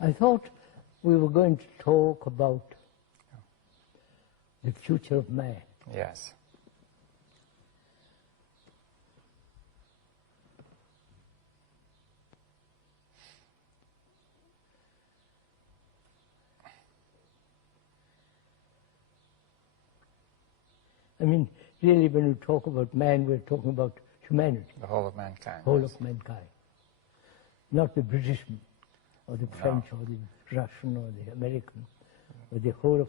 I thought we were going to talk about the future of man. Yes. I mean, really, when we talk about man, we're talking about humanity. The whole of mankind. Whole of mankind. Not the British, or the French, or the Russian, or the American, but the whole of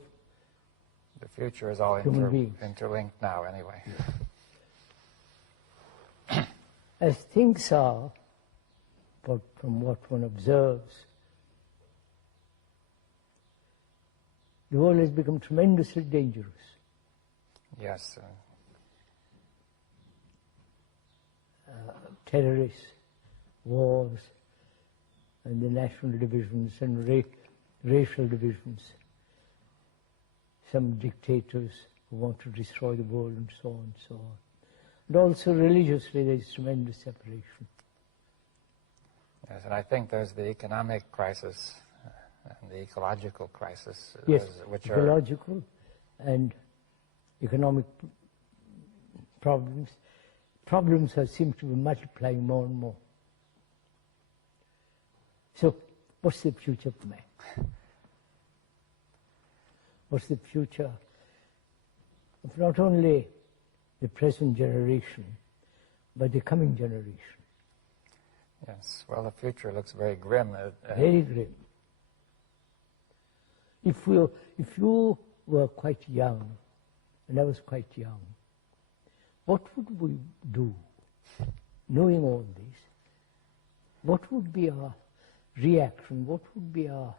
the future is all interlinked now, anyway. Yeah. As things are, but from what one observes, the world has become tremendously dangerous. Yes. Terrorists, wars, and the national divisions and racial divisions. Some dictators who want to destroy the world, and so on and so on. And also religiously there is tremendous separation. Yes, and I think there's the economic crisis and the ecological crisis. Yes, which ecological and economic problems. Problems seem to be multiplying more and more. So, what's the future of man? What's the future of not only the present generation, but the coming generation? Yes, well, the future looks very grim. Very grim. If you were quite young, and I was quite young, what would we do, knowing all this? What would be our reaction? What would be our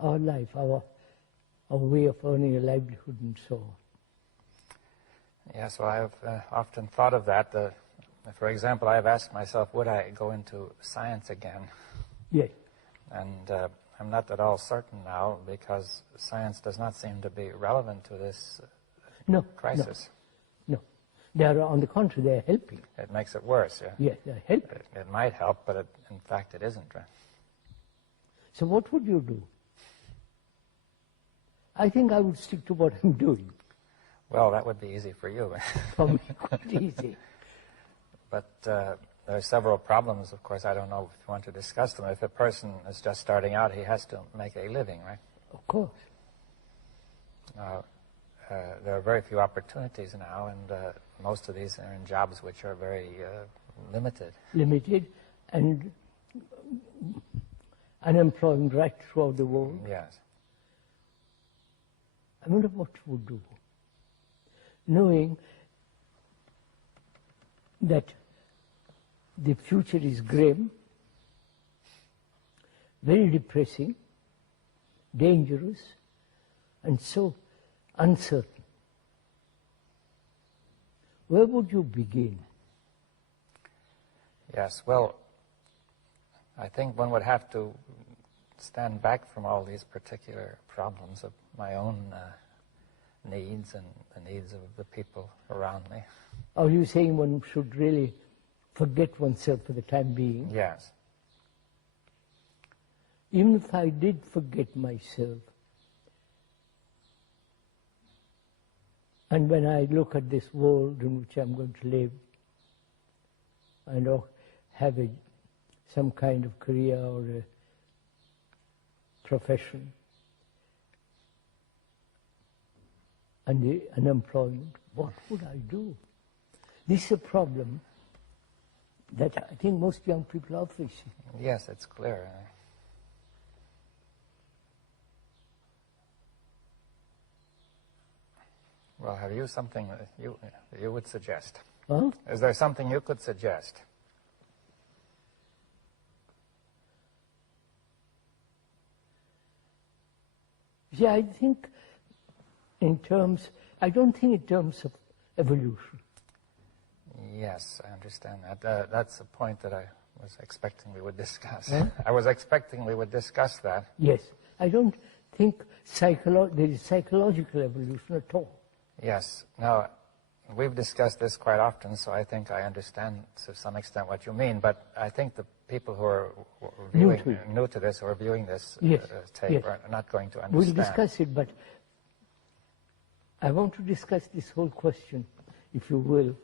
life, our way of earning a livelihood and so on? Yes, well, I've often thought of that. For example, I've asked myself, would I go into science again? Yes. And I'm not at all certain now, because science does not seem to be relevant to this crisis. No. They are, on the contrary, they are helping. It makes it worse, yeah? Yes, they are helping. It might help, but in fact it isn't. Right? So what would you do? I think I would stick to what I'm doing. Well, that would be easy for you. For me, quite easy. But there are several problems, of course. I don't know if you want to discuss them. If a person is just starting out, he has to make a living, right? Of course. There are very few opportunities now, and most of these are in jobs which are very limited. Limited, and unemployment right throughout the world. Yes. I wonder what you would do, knowing that the future is grim, very depressing, dangerous, and so uncertain. Where would you begin? Yes, well, I think one would have to stand back from all these particular problems of my own needs and the needs of the people around me. Are you saying one should really forget oneself for the time being? Yes. Even if I did forget myself, and when I look at this world in which I'm going to live, and have some kind of career or a profession, and the unemployment, what would I do? This is a problem that I think most young people are facing. Yes, it's clear. Well, have you something that you would suggest? Huh? Is there something you could suggest? Yeah, I think I don't think in terms of evolution. Yes, I understand that. That's a point that I was expecting we would discuss. Huh? I was expecting we would discuss that. Yes, I don't think there is psychological evolution at all. Yes. Now, we've discussed this quite often, so I think I understand to some extent what you mean, but I think the people who are new to this or viewing this tape are not going to understand. We'll discuss it, but I want to discuss this whole question, if you will.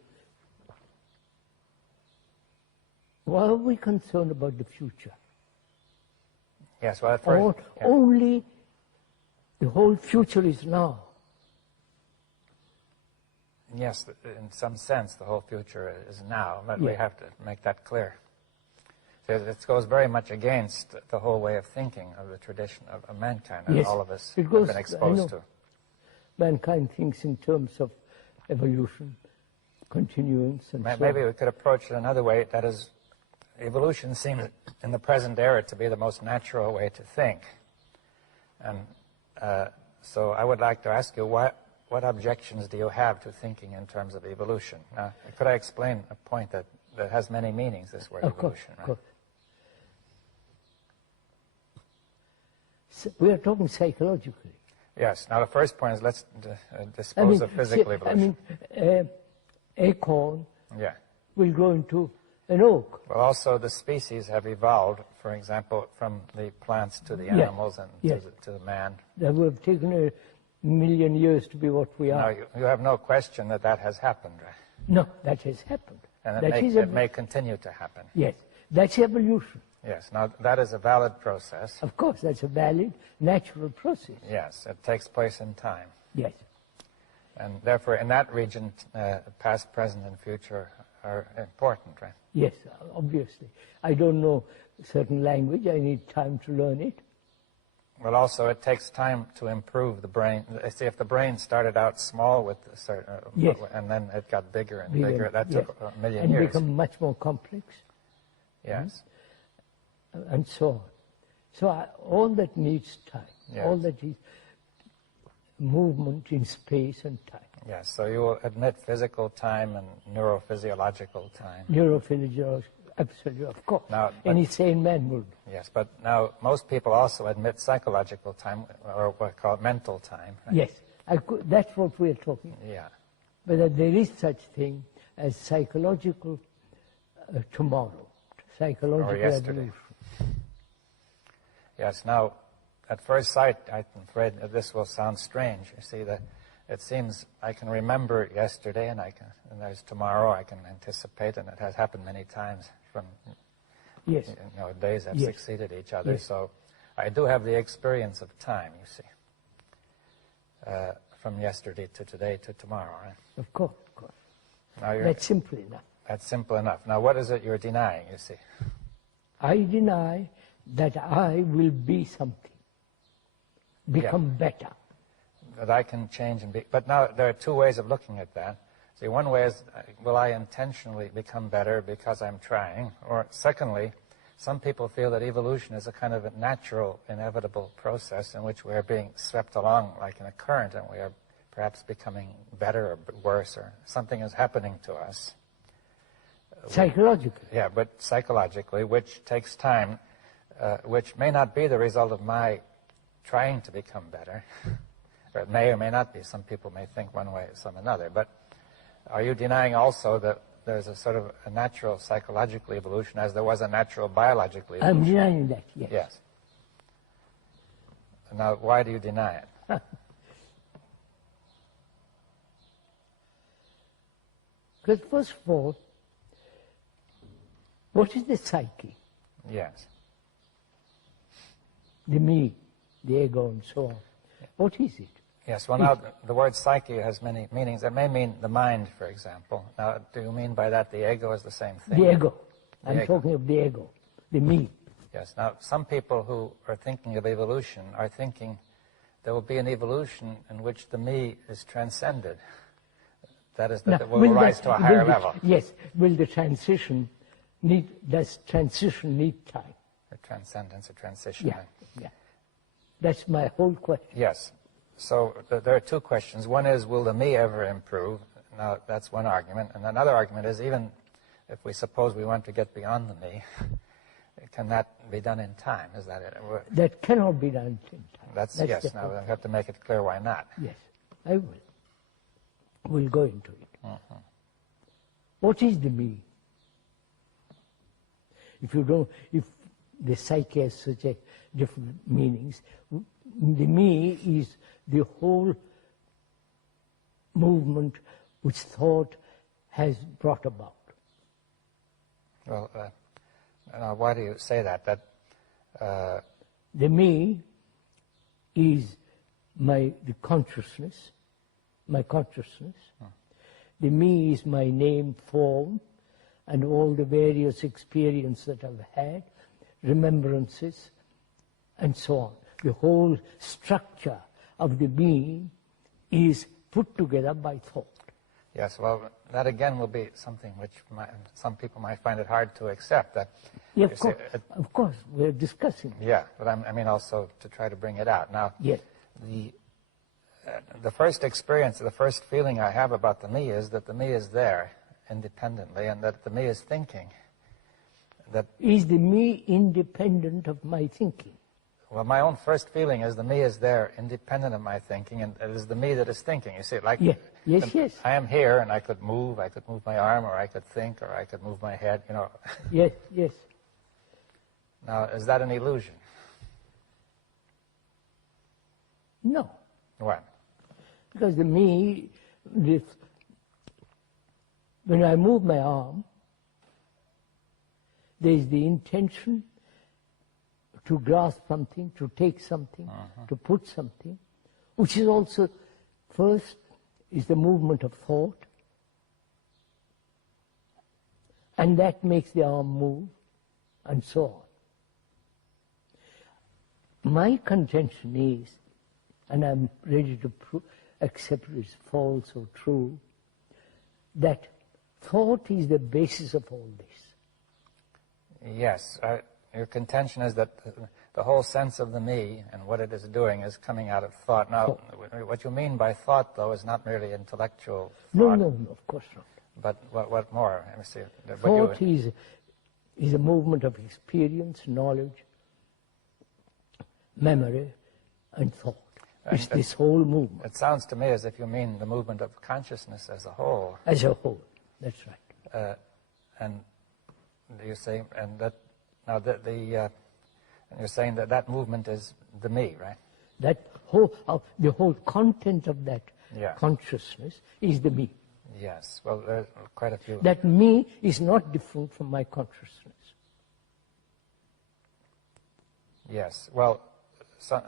Why are we concerned about the future? Yes, well, at first... Only the whole future is now. Yes, in some sense, the whole future is now, but we have to make that clear. So it goes very much against the whole way of thinking of the tradition of mankind that all of us have been exposed to. Mankind thinks in terms of evolution, continuance, and so on. Maybe we could approach it another way, that is, evolution seems in the present era to be the most natural way to think. And so I would like to ask you, what objections do you have to thinking in terms of evolution? Now, could I explain a point that has many meanings, this word evolution? Of course. So we are talking psychologically. Yes. Now, the first point is let's dispose of physical evolution. Acorn will grow into an oak. Well, also the species have evolved, for example, from the plants to the animals and to the man. That would have taken a million years to be what we are. Now, you have no question that that has happened, right? No, that has happened. And it may continue to happen. Yes, that's evolution. Yes, now that is a valid process. Of course, that's a valid, natural process. Yes, it takes place in time. Yes. And therefore, in that region, past, present, and future are important, right? Yes, obviously. I don't know certain language. I need time to learn it. Well, also, it takes time to improve the brain. See, if the brain started out small with a certain, and then it got bigger and bigger, that took a million years. And become much more complex. Yes. And so on. So all that needs time. Yes. All that is movement in space and time. Yes, so you will admit physical time and neurophysiological time. Neurophysiological, absolutely, of course. Now, any sane man would. Yes, but now most people also admit psychological time, or what we call mental time. Right? Yes, that's what we're talking about. Yeah. Whether there is such thing as psychological tomorrow, psychological evolution. Yes, now, at first sight, I'm afraid that this will sound strange. You see, that it seems I can remember yesterday, and there's tomorrow, I can anticipate, and it has happened many times from days that succeeded each other. Yes. So I do have the experience of time, you see, from yesterday to today to tomorrow. Right? Of course, of course. Now that's simple enough. That's simple enough. Now, what is it you're denying, you see? I deny that I will be something, become better. That I can change and be. But now there are two ways of looking at that. See, one way is, will I intentionally become better because I'm trying? Or secondly, some people feel that evolution is a kind of a natural, inevitable process in which we are being swept along like in a current, and we are perhaps becoming better or worse, or something is happening to us. Psychologically. Yeah, but psychologically, which takes time, which may not be the result of my trying to become better. Or it may or may not be. Some people may think one way, some another. But are you denying also that there's a sort of a natural psychological evolution as there was a natural biological evolution? I'm denying that, yes. Yes. Now, why do you deny it? Because first of all, what is the psyche? Yes. The me, the ego, and so on. What is it? Yes, well, now, the word psyche has many meanings. It may mean the mind, for example. Now, do you mean by that the ego is the same thing? The ego. I'm talking of the ego, the me. Yes. Now, some people who are thinking of evolution are thinking there will be an evolution in which the me is transcended. That is, that it will rise to a higher level. Yes. Will the transition does transition need time? The transcendence, a transition. Yeah, yeah. That's my whole question. Yes. So there are two questions. One is, will the me ever improve? Now, that's one argument. And another argument is, even if we suppose we want to get beyond the me, can that be done in time? Is that it? That cannot be done in time. That's yes. Now, we have to make it clear why not. Yes, I will. We'll go into it. What is the me? If the psyche has such a different meanings, the me is the whole movement which thought has brought about. Well, why do you say that? The me is the consciousness, my consciousness. The me is my name, form, and all the various experiences that I've had, remembrances, and so on. The whole structure of the being is put together by thought. Yes, well, that again will be something which some people might find it hard to accept. That Yeah, of course, we're discussing. Yeah, but I mean also to try to bring it out. Now, Yes. The first experience, the first feeling I have about the me is that the me is there independently, and that the me is thinking. That is the me independent of my thinking? Well, my own first feeling is the me is there independent of my thinking, and it is the me that is thinking. You see, like yes. I am here, and I could move my arm, or I could think, or I could move my head, you know. Yes. Now, is that an illusion? No. Why? Because the me, when I move my arm, there is the intention to grasp something, to take something, to put something, which is also, first, is the movement of thought, and that makes the arm move, and so on. My contention is, and I'm ready to accept it's false or true, that thought is the basis of all this. Yes. Your contention is that the whole sense of the me and what it is doing is coming out of thought. Now, what you mean by thought, though, is not merely intellectual thought. No, of course not. But what more? Let me see. Thought is a movement of experience, knowledge, memory, and thought. It's this whole movement. It sounds to me as if you mean the movement of consciousness as a whole. As a whole, that's right. And you say, and that now you're saying that movement is the me, right? That whole, the whole content of that consciousness is the me. Yes. Well, there are quite a few. That me is not different from my consciousness. Yes. Well,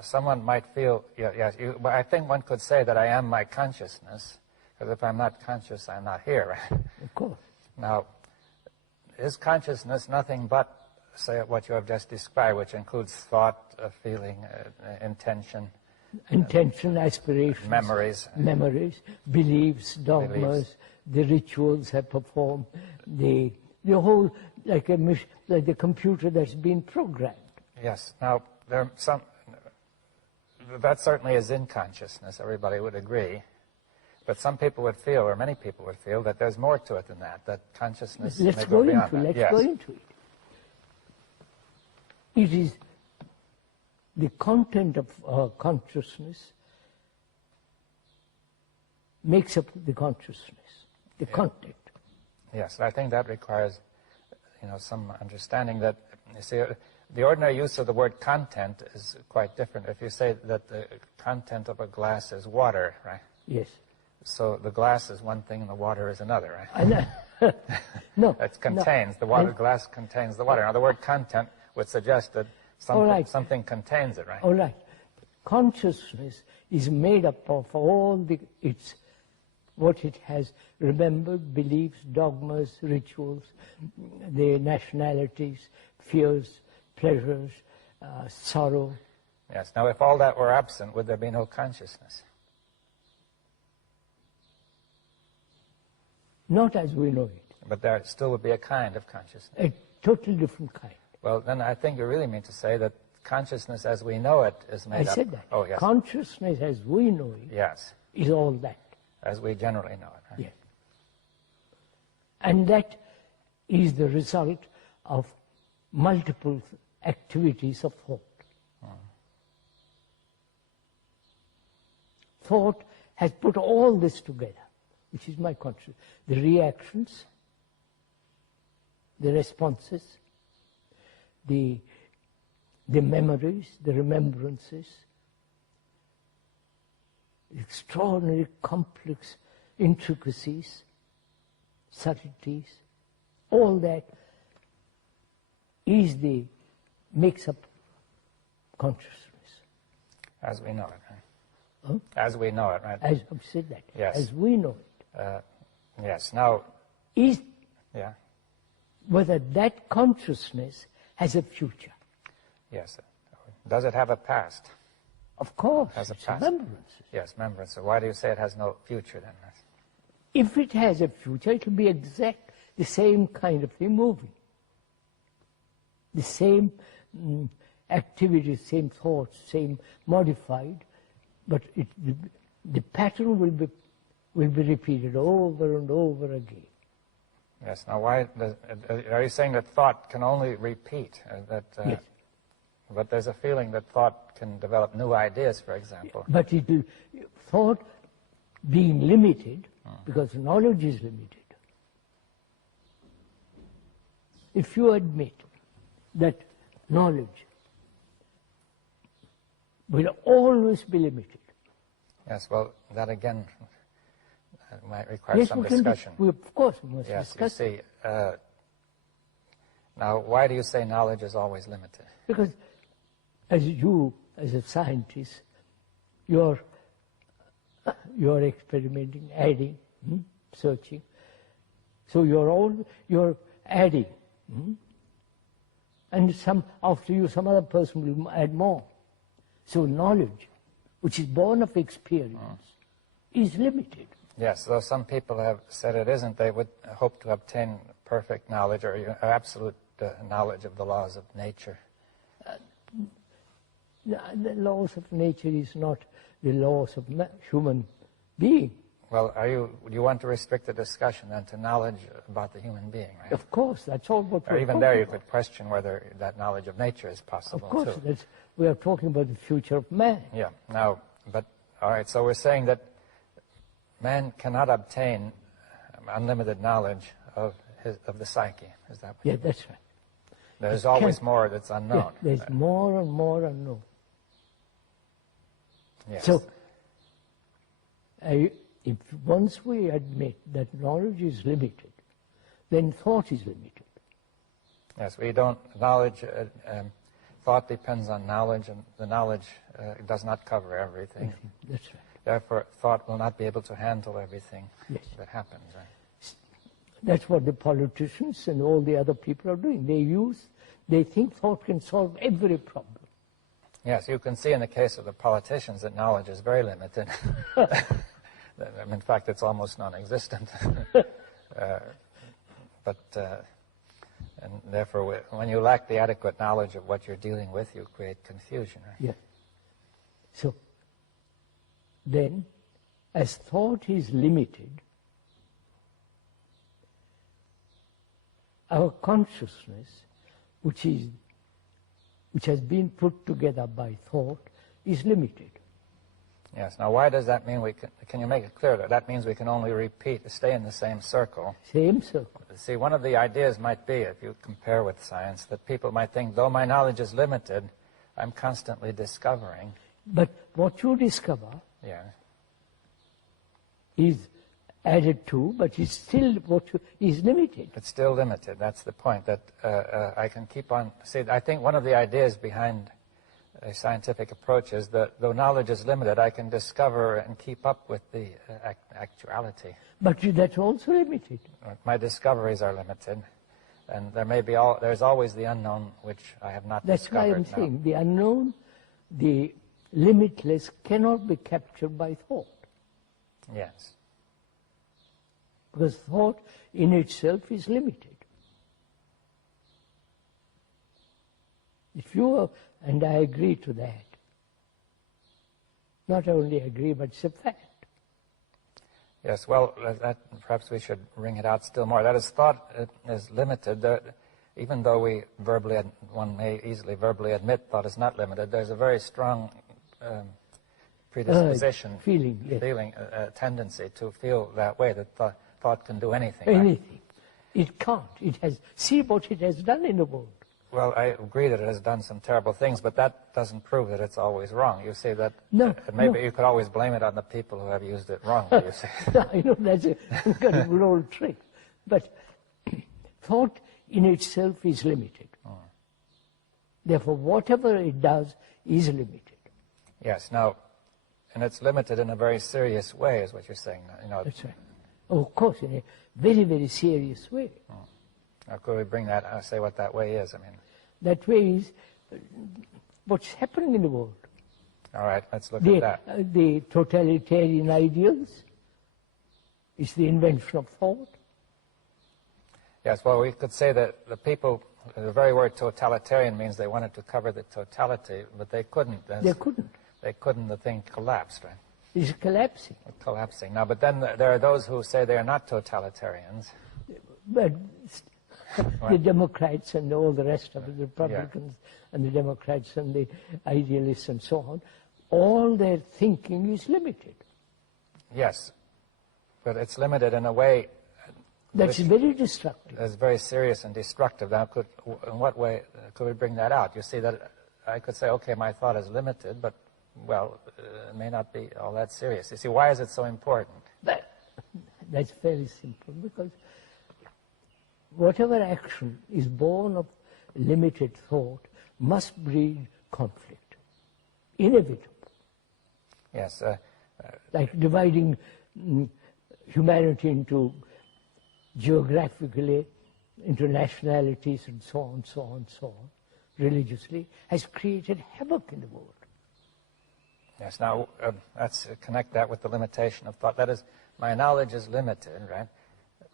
someone might feel, yes. I think one could say that I am my consciousness, because if I'm not conscious, I'm not here. Right? Of course. Now, is consciousness nothing but, say, what you have just described, which includes thought, feeling, intention, aspirations, memories, beliefs, dogmas, the rituals I perform, the whole, like the computer that's been programmed. Yes. Now, there are some. That certainly is in consciousness. Everybody would agree. But some people would feel, or many people would feel, that there's more to it than that. That consciousness may go beyond that. Let's go into it. It is the content of consciousness makes up the consciousness, the content. Yes, I think that requires, some understanding that, you see, the ordinary use of the word content is quite different. If you say that the content of a glass is water, right? Yes. So the glass is one thing and the water is another, right? No. It contains, the water glass contains the water. Now, the word content would suggest that something contains it, right? All right. Consciousness is made up of all what it has remembered, beliefs, dogmas, rituals, the nationalities, fears, pleasures, sorrow. Yes. Now, if all that were absent, would there be no consciousness? Not as we know it. But there still would be a kind of consciousness. A totally different kind. Well, then I think you really mean to say that consciousness as we know it is made up. I said that. Oh, yes. Consciousness as we know it is all that. As we generally know it. Right? Yes. And that is the result of multiple activities of thought. Thought has put all this together. which is my consciousness. The reactions, the responses, the memories, the remembrances, extraordinary complex intricacies, subtleties, all that makes up consciousness. As we know it, right? Huh? As we know it, right? As I've said that. Yes. As we know it. Yes. Now, yeah. Whether that consciousness has a future. Yes. Does it have a past? Of course. Has a it's past. Remembrances. Yes, remembrance. So why do you say it has no future then? If it has a future, it will be exact the same kind of thing moving. The same activity, same thoughts, same modified, but the pattern will be repeated over and over again. Yes. Now, are you saying that thought can only repeat? Yes. But there's a feeling that thought can develop new ideas, for example. But thought being limited, because knowledge is limited. If you admit that knowledge will always be limited. Yes, well, that again might require some discussion. Of course, we must yes, discuss. You see, now, why do you say knowledge is always limited? Because as a scientist, you're experimenting, adding, searching. So you're adding. And after you, some other person will add more. So knowledge, which is born of experience, is limited. Yes, though some people have said it isn't, they would hope to obtain perfect knowledge or absolute knowledge of the laws of nature. The laws of nature is not the laws of human being. Well, do you want to restrict the discussion then to knowledge about the human being, right? Of course, that's all what we're Or even talking there you about. could question whether that knowledge of nature is possible, Of course, too. we are talking about the future of man. Yeah, now, all right, so we're saying that man cannot obtain unlimited knowledge of the psyche. Is that what Yeah, that's right. There's always more that's unknown. Yeah, there's more and more unknown. Yes. So, if once we admit that knowledge is limited, then thought is limited. Yes, thought depends on knowledge, and the knowledge does not cover everything. That's right. Therefore, thought will not be able to handle everything that happens. Right? That's what the politicians and all the other people are doing. They think thought can solve every problem. Yes, you can see in the case of the politicians that knowledge is very limited. In fact, it's almost non-existent. And therefore, when you lack the adequate knowledge of what you're dealing with, you create confusion. Right? Yeah. So, then, as thought is limited, our consciousness, which has been put together by thought, is limited. Yes. Now, why does that mean can you make it clear that means we can only stay in the same circle? Same circle. See, one of the ideas might be, if you compare with science, that people might think, though my knowledge is limited, I'm constantly discovering. But what you discover is added to, but it's still is limited. It's still limited. That's the point, that I can keep on. See, I think one of the ideas behind a scientific approach is that though knowledge is limited, I can discover and keep up with the actuality. But that's also limited. My discoveries are limited, and there's always the unknown which I have not That's discovered. why I'm saying the unknown, the limitless cannot be captured by thought. Yes. Because thought in itself is limited. And I agree to that. Not only agree, but it's a fact. Yes, well, perhaps we should bring it out still more. That is, thought is limited. Even though one may easily verbally admit thought is not limited, there's a very strong predisposition, feeling, yes. a tendency to feel that way, that thought can do anything. Anything. Right? It can't. It has. See what it has done in the world. Well, I agree that it has done some terrible things, but that doesn't prove that it's always wrong. You say that maybe you could always blame it on the people who have used it wrongly, you say. I know that's a kind of good old trick. But thought in itself is limited. Therefore, whatever it does is limited. Yes, now, and it's limited in a very serious way, is what you're saying. That's right. Oh, of course, in a very, very serious way. Now, could we bring that, say what that way is? I mean, that way is what's happening in the world. All right, let's look at that. The totalitarian ideals is the invention of thought. Yes, well, we could say that the people, the very word totalitarian means they wanted to cover the totality, but they couldn't. They couldn't. They couldn't, the thing collapsed, right? It's collapsing. It's collapsing. Now, but then there are those who say they are not totalitarians. But the Democrats and all the rest of the Republicans and the Democrats and the idealists and so on, all their thinking is limited. Yes, but it's limited in a way that's very destructive. It's very serious and destructive. Now, in what way could we bring that out? You see that I could say, okay, my thought is limited, but, well, it may not be all that serious. You see, why is it so important? That's very simple, because whatever action is born of limited thought must breed conflict. Inevitable. Yes. Like dividing humanity into geographically, into nationalities and so on, so on, so on, religiously, has created havoc in the world. Yes, now let's connect that with the limitation of thought. That is, my knowledge is limited, right?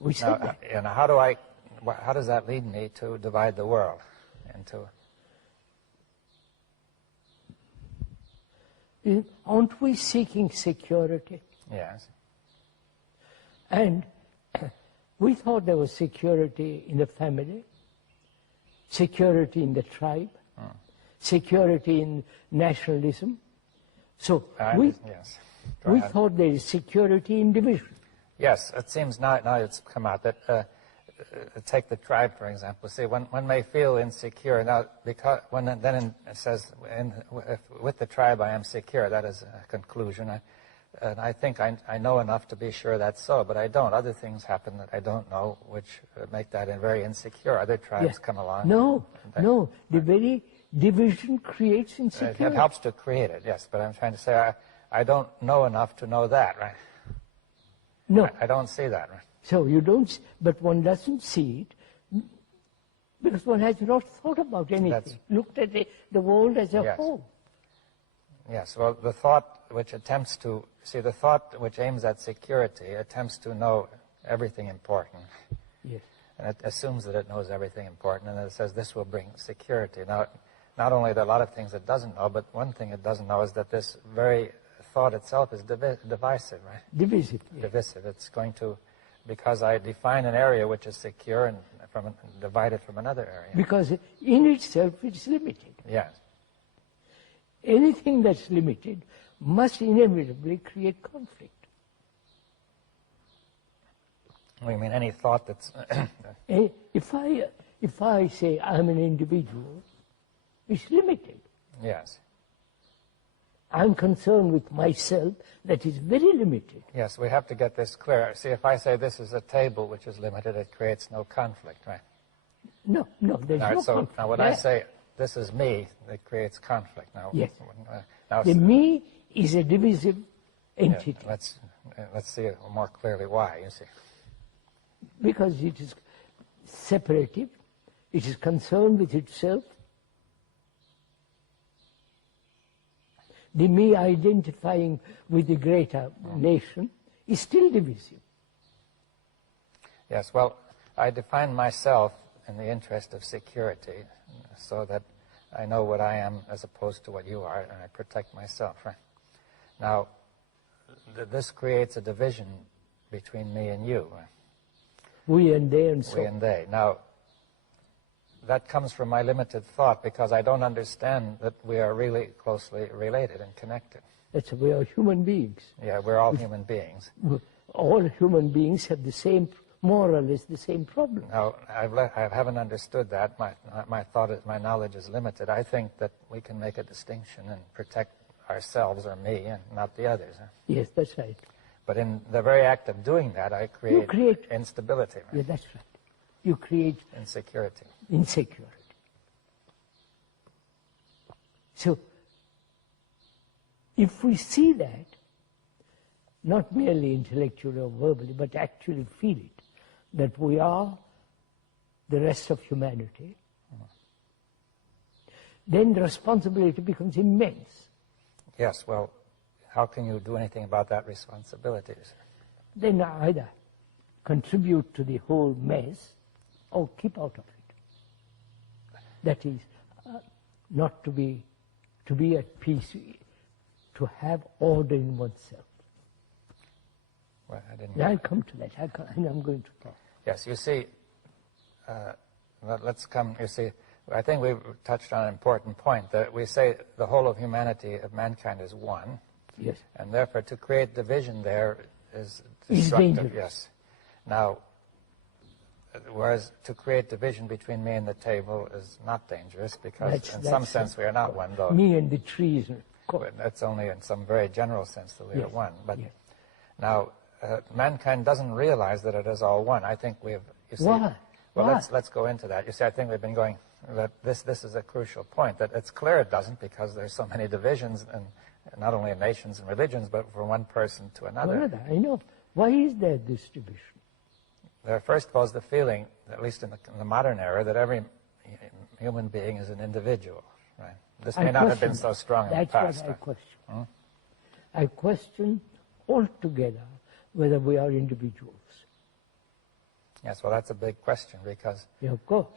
We said that. And how does that lead me to divide the world into? Aren't we seeking security? Yes. And we thought there was security in the family, security in the tribe, security in nationalism. So we thought there is security in division. Yes, it seems now it's come out that, take the tribe, for example. See, one may feel insecure. Now, because then it says, with the tribe I am secure, that is a conclusion. And I think I know enough to be sure that's so, but I don't. Other things happen that I don't know, which make that very insecure. Other tribes come along. No. The very division creates insecurity. It helps to create it, yes. But I'm trying to say I don't know enough to know that, right? No. I don't see that, right? So you don't, but one doesn't see it because one has not thought about anything, looked at the world as a whole. Yes, well, the thought which attempts to, the thought which aims at security attempts to know everything important. Yes. And it assumes that it knows everything important, and it says this will bring security. Now, not only are there a lot of things it doesn't know, but one thing it doesn't know is that this very thought itself is divisive, right? Divisive. Yes. Divisive. It's going to, because I define an area which is secure and divide it from another area. Because in itself it's limited. Yes. Anything that's limited must inevitably create conflict. You mean any thought that's... If I say I'm an individual, it's limited. Yes. I'm concerned with myself, that is very limited. Yes, we have to get this clear. See, if I say this is a table which is limited, it creates no conflict, right? No, there's no conflict. Now when I say this is me, it creates conflict. Now, yes. The me is a divisive entity. Yeah, let's see more clearly why, you see. Because it is separative, it is concerned with itself. The me identifying with the greater nation is still divisive. Yes, well, I define myself in the interest of security so that I know what I am as opposed to what you are, and I protect myself, right? Now, this creates a division between me and you. Right? We and they and so. We and they. Now, that comes from my limited thought because I don't understand that we are really closely related and connected. That's we are human beings. Yeah, we're all human beings. All human beings have the same, more or less the same problem. Now, I haven't understood that. My thought is, my knowledge is limited. I think that we can make a distinction and protect ourselves, or me, and not the others. Huh? Yes, that's right. But in the very act of doing that, I create instability. Right? Yeah, that's right. You create insecurity. Insecurity. So, if we see that, not merely intellectually or verbally, but actually feel it, that we are the rest of humanity, then the responsibility becomes immense. Yes, well, how can you do anything about that responsibility? Then either contribute to the whole mess or keep out of it. That is, not to be at peace, to have order in oneself. Well, I didn't. I'll come to that. I'm going to talk. Yes, you see, let's come, you see, I think we've touched on an important point, that we say the whole of humanity, of mankind, is one. Yes. And therefore, to create division there is destructive. Yes. Now, whereas to create division between me and the table is not dangerous, because in some sense we are not one, though. Me and the trees. That's only in some very general sense that we are one. But yes. Now, mankind doesn't realize that it is all one. I think we have. You see, Why? Well, Why? let's go into that. You see, I think we've been going. That this is a crucial point. That it's clear it doesn't, because there's so many divisions, and not only in nations and religions, but from one person to another. I know. Why is there this division? There, first of all, is the feeling, at least in the modern era, that every human being is an individual. Right. This may not have been so strong in the past. That's what I question. I question altogether whether we are individuals. Yes, well, that's a big question, because... Yeah, of course.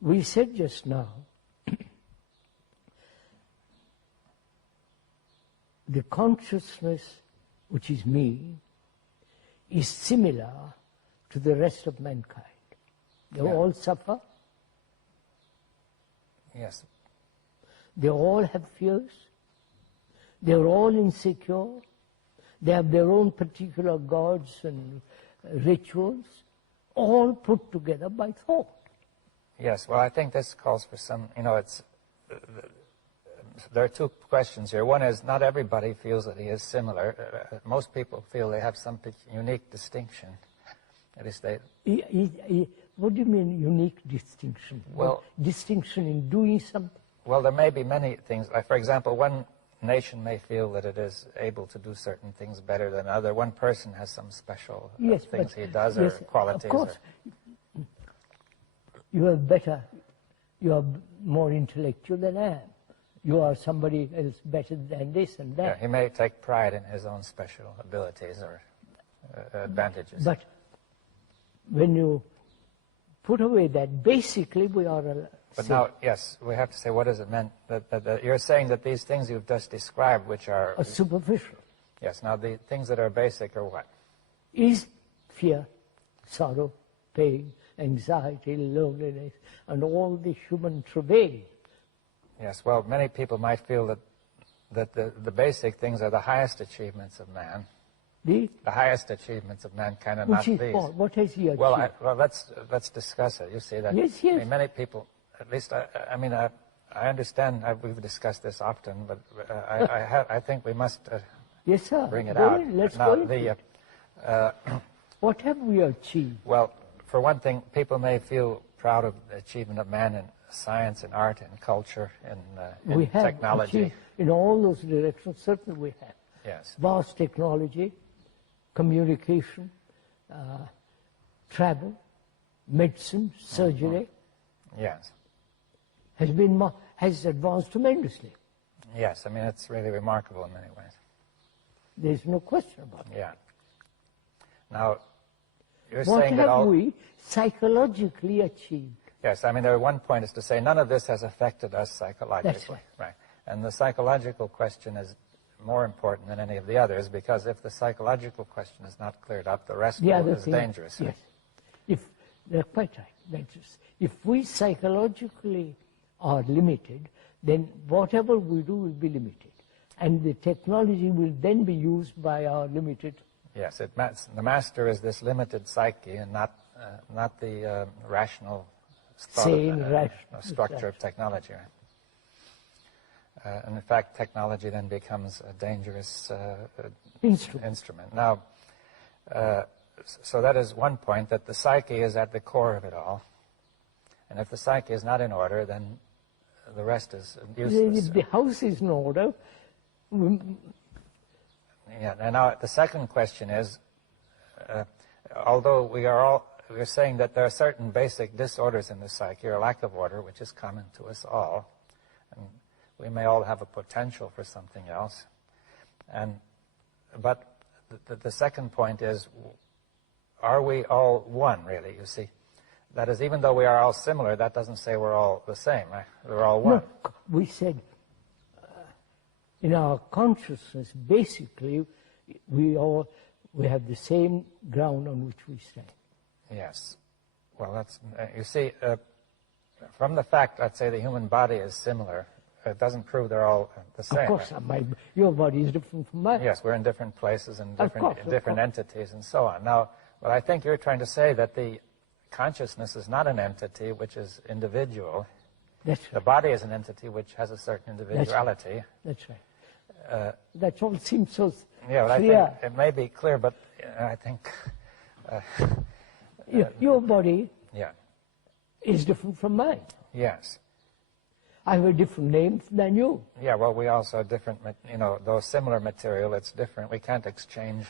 We said just now, the consciousness, which is me, is similar to the rest of mankind. They all suffer. Yes. They all have fears. They're all insecure. They have their own particular gods and rituals, all put together by thought. Yes, well, I think this calls for some, there are two questions here. One is, not everybody feels that he is similar. Most people feel they have some unique distinction. At least they... What do you mean, unique distinction? Well, distinction in doing something? Well, there may be many things. Like, for example, one nation may feel that it is able to do certain things better than another. One person has some special things he does, or qualities. Of course. You are more intellectual than I am. You are somebody else better than this and that. Yeah, he may take pride in his own special abilities or advantages. But when you put away that, basically we are... But now, yes, we have to say, what does it mean? That you're saying that these things you've just described, which are... superficial. Yes, now the things that are basic are what? Is fear, sorrow, pain, anxiety, loneliness, and all the human travail. Yes, well, many people might feel that the basic things are the highest achievements of man. The highest achievements of mankind, and not these. What has he achieved? Well, let's discuss it. You see that? Yes, yes. I mean, many people, at least I understand. We've discussed this often, but I think we must yes, sir. Bring it out. Let's now, go into it. What have we achieved? Well, for one thing, people may feel proud of the achievement of man in science and art and culture and we have technology. Achieved in all those directions, certainly we have. Yes. Vast technology, communication, travel, medicine, surgery. Yes. Has advanced tremendously. Yes, I mean, it's really remarkable in many ways. There's no question about it. Yeah. Now, you're what saying that have we psychologically achieved? Yes, I mean, one point is to say none of this has affected us psychologically. That's right. And the psychological question is more important than any of the others, because if the psychological question is not cleared up, the rest is dangerous. Yes. They're quite right, dangerous. If we psychologically are limited, then whatever we do will be limited. And the technology will then be used by our limited... Yes, the master is this limited psyche and not the rational structure of technology. And in fact, technology then becomes a dangerous instrument. Now, so that is one point, that the psyche is at the core of it all. And if the psyche is not in order, then the rest is useless. If the house is in order... Yeah, and now the second question is, although we're saying that there are certain basic disorders in the psyche, or lack of order, which is common to us all, and we may all have a potential for something else, but the second point is, are we all one, really, you see? That is, even though we are all similar, that doesn't say we're all the same, right? We're all one. No, we said... in our consciousness, basically, we have the same ground on which we stand. Yes. Well, that's, you see, from the fact, let's say, the human body is similar, it doesn't prove they're all the same. Of course, your body is different from mine. Yes, we're in different places and different entities and so on. Now, what I think you're trying to say that the consciousness is not an entity which is individual. That's right. The body is an entity which has a certain individuality. That's right. That all seems so yeah, but clear. I think it may be clear, but I think... your body yeah. is different from mine. Yes. I have a different name than you. Yeah, well, we also have different, though similar material, it's different. We can't exchange,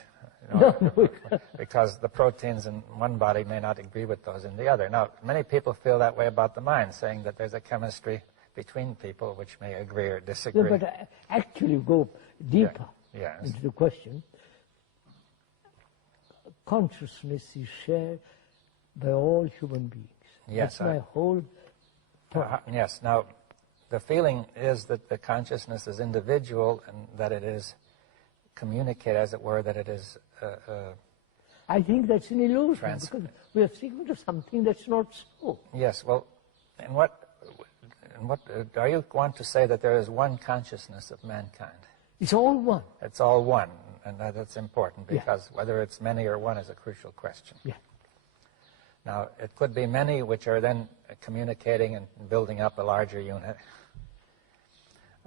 because the proteins in one body may not agree with those in the other. Now, many people feel that way about the mind, saying that there's a chemistry between people which may agree or disagree. No, but actually go deeper into the question. Consciousness is shared by all human beings. Yes. That's my whole point. Yes. Now, the feeling is that the consciousness is individual and that it is communicated, as it were, that it is... I think that's an illusion, because we are speaking to something that's not so. Yes, well, and what are you want to say that there is one consciousness of mankind? It's all one. It's all one, and that's important, because whether it's many or one is a crucial question. Yeah. Now, it could be many which are then communicating and building up a larger unit.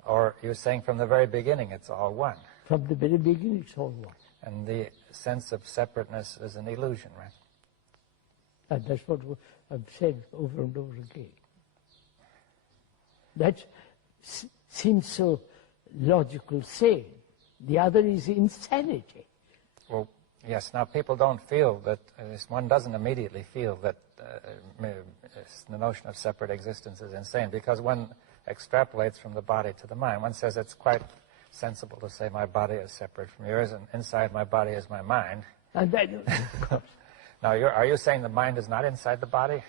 Or you're saying from the very beginning it's all one. From the very beginning it's all one. And the sense of separateness is an illusion, right? And that's what I've said over and over again. That seems so logical saying. The other is insanity. Well, yes. Now, people don't feel that, one doesn't immediately feel that the notion of separate existence is insane, because one extrapolates from the body to the mind. One says it's quite sensible to say my body is separate from yours, and inside my body is my mind. And that, now, are you saying the mind is not inside the body?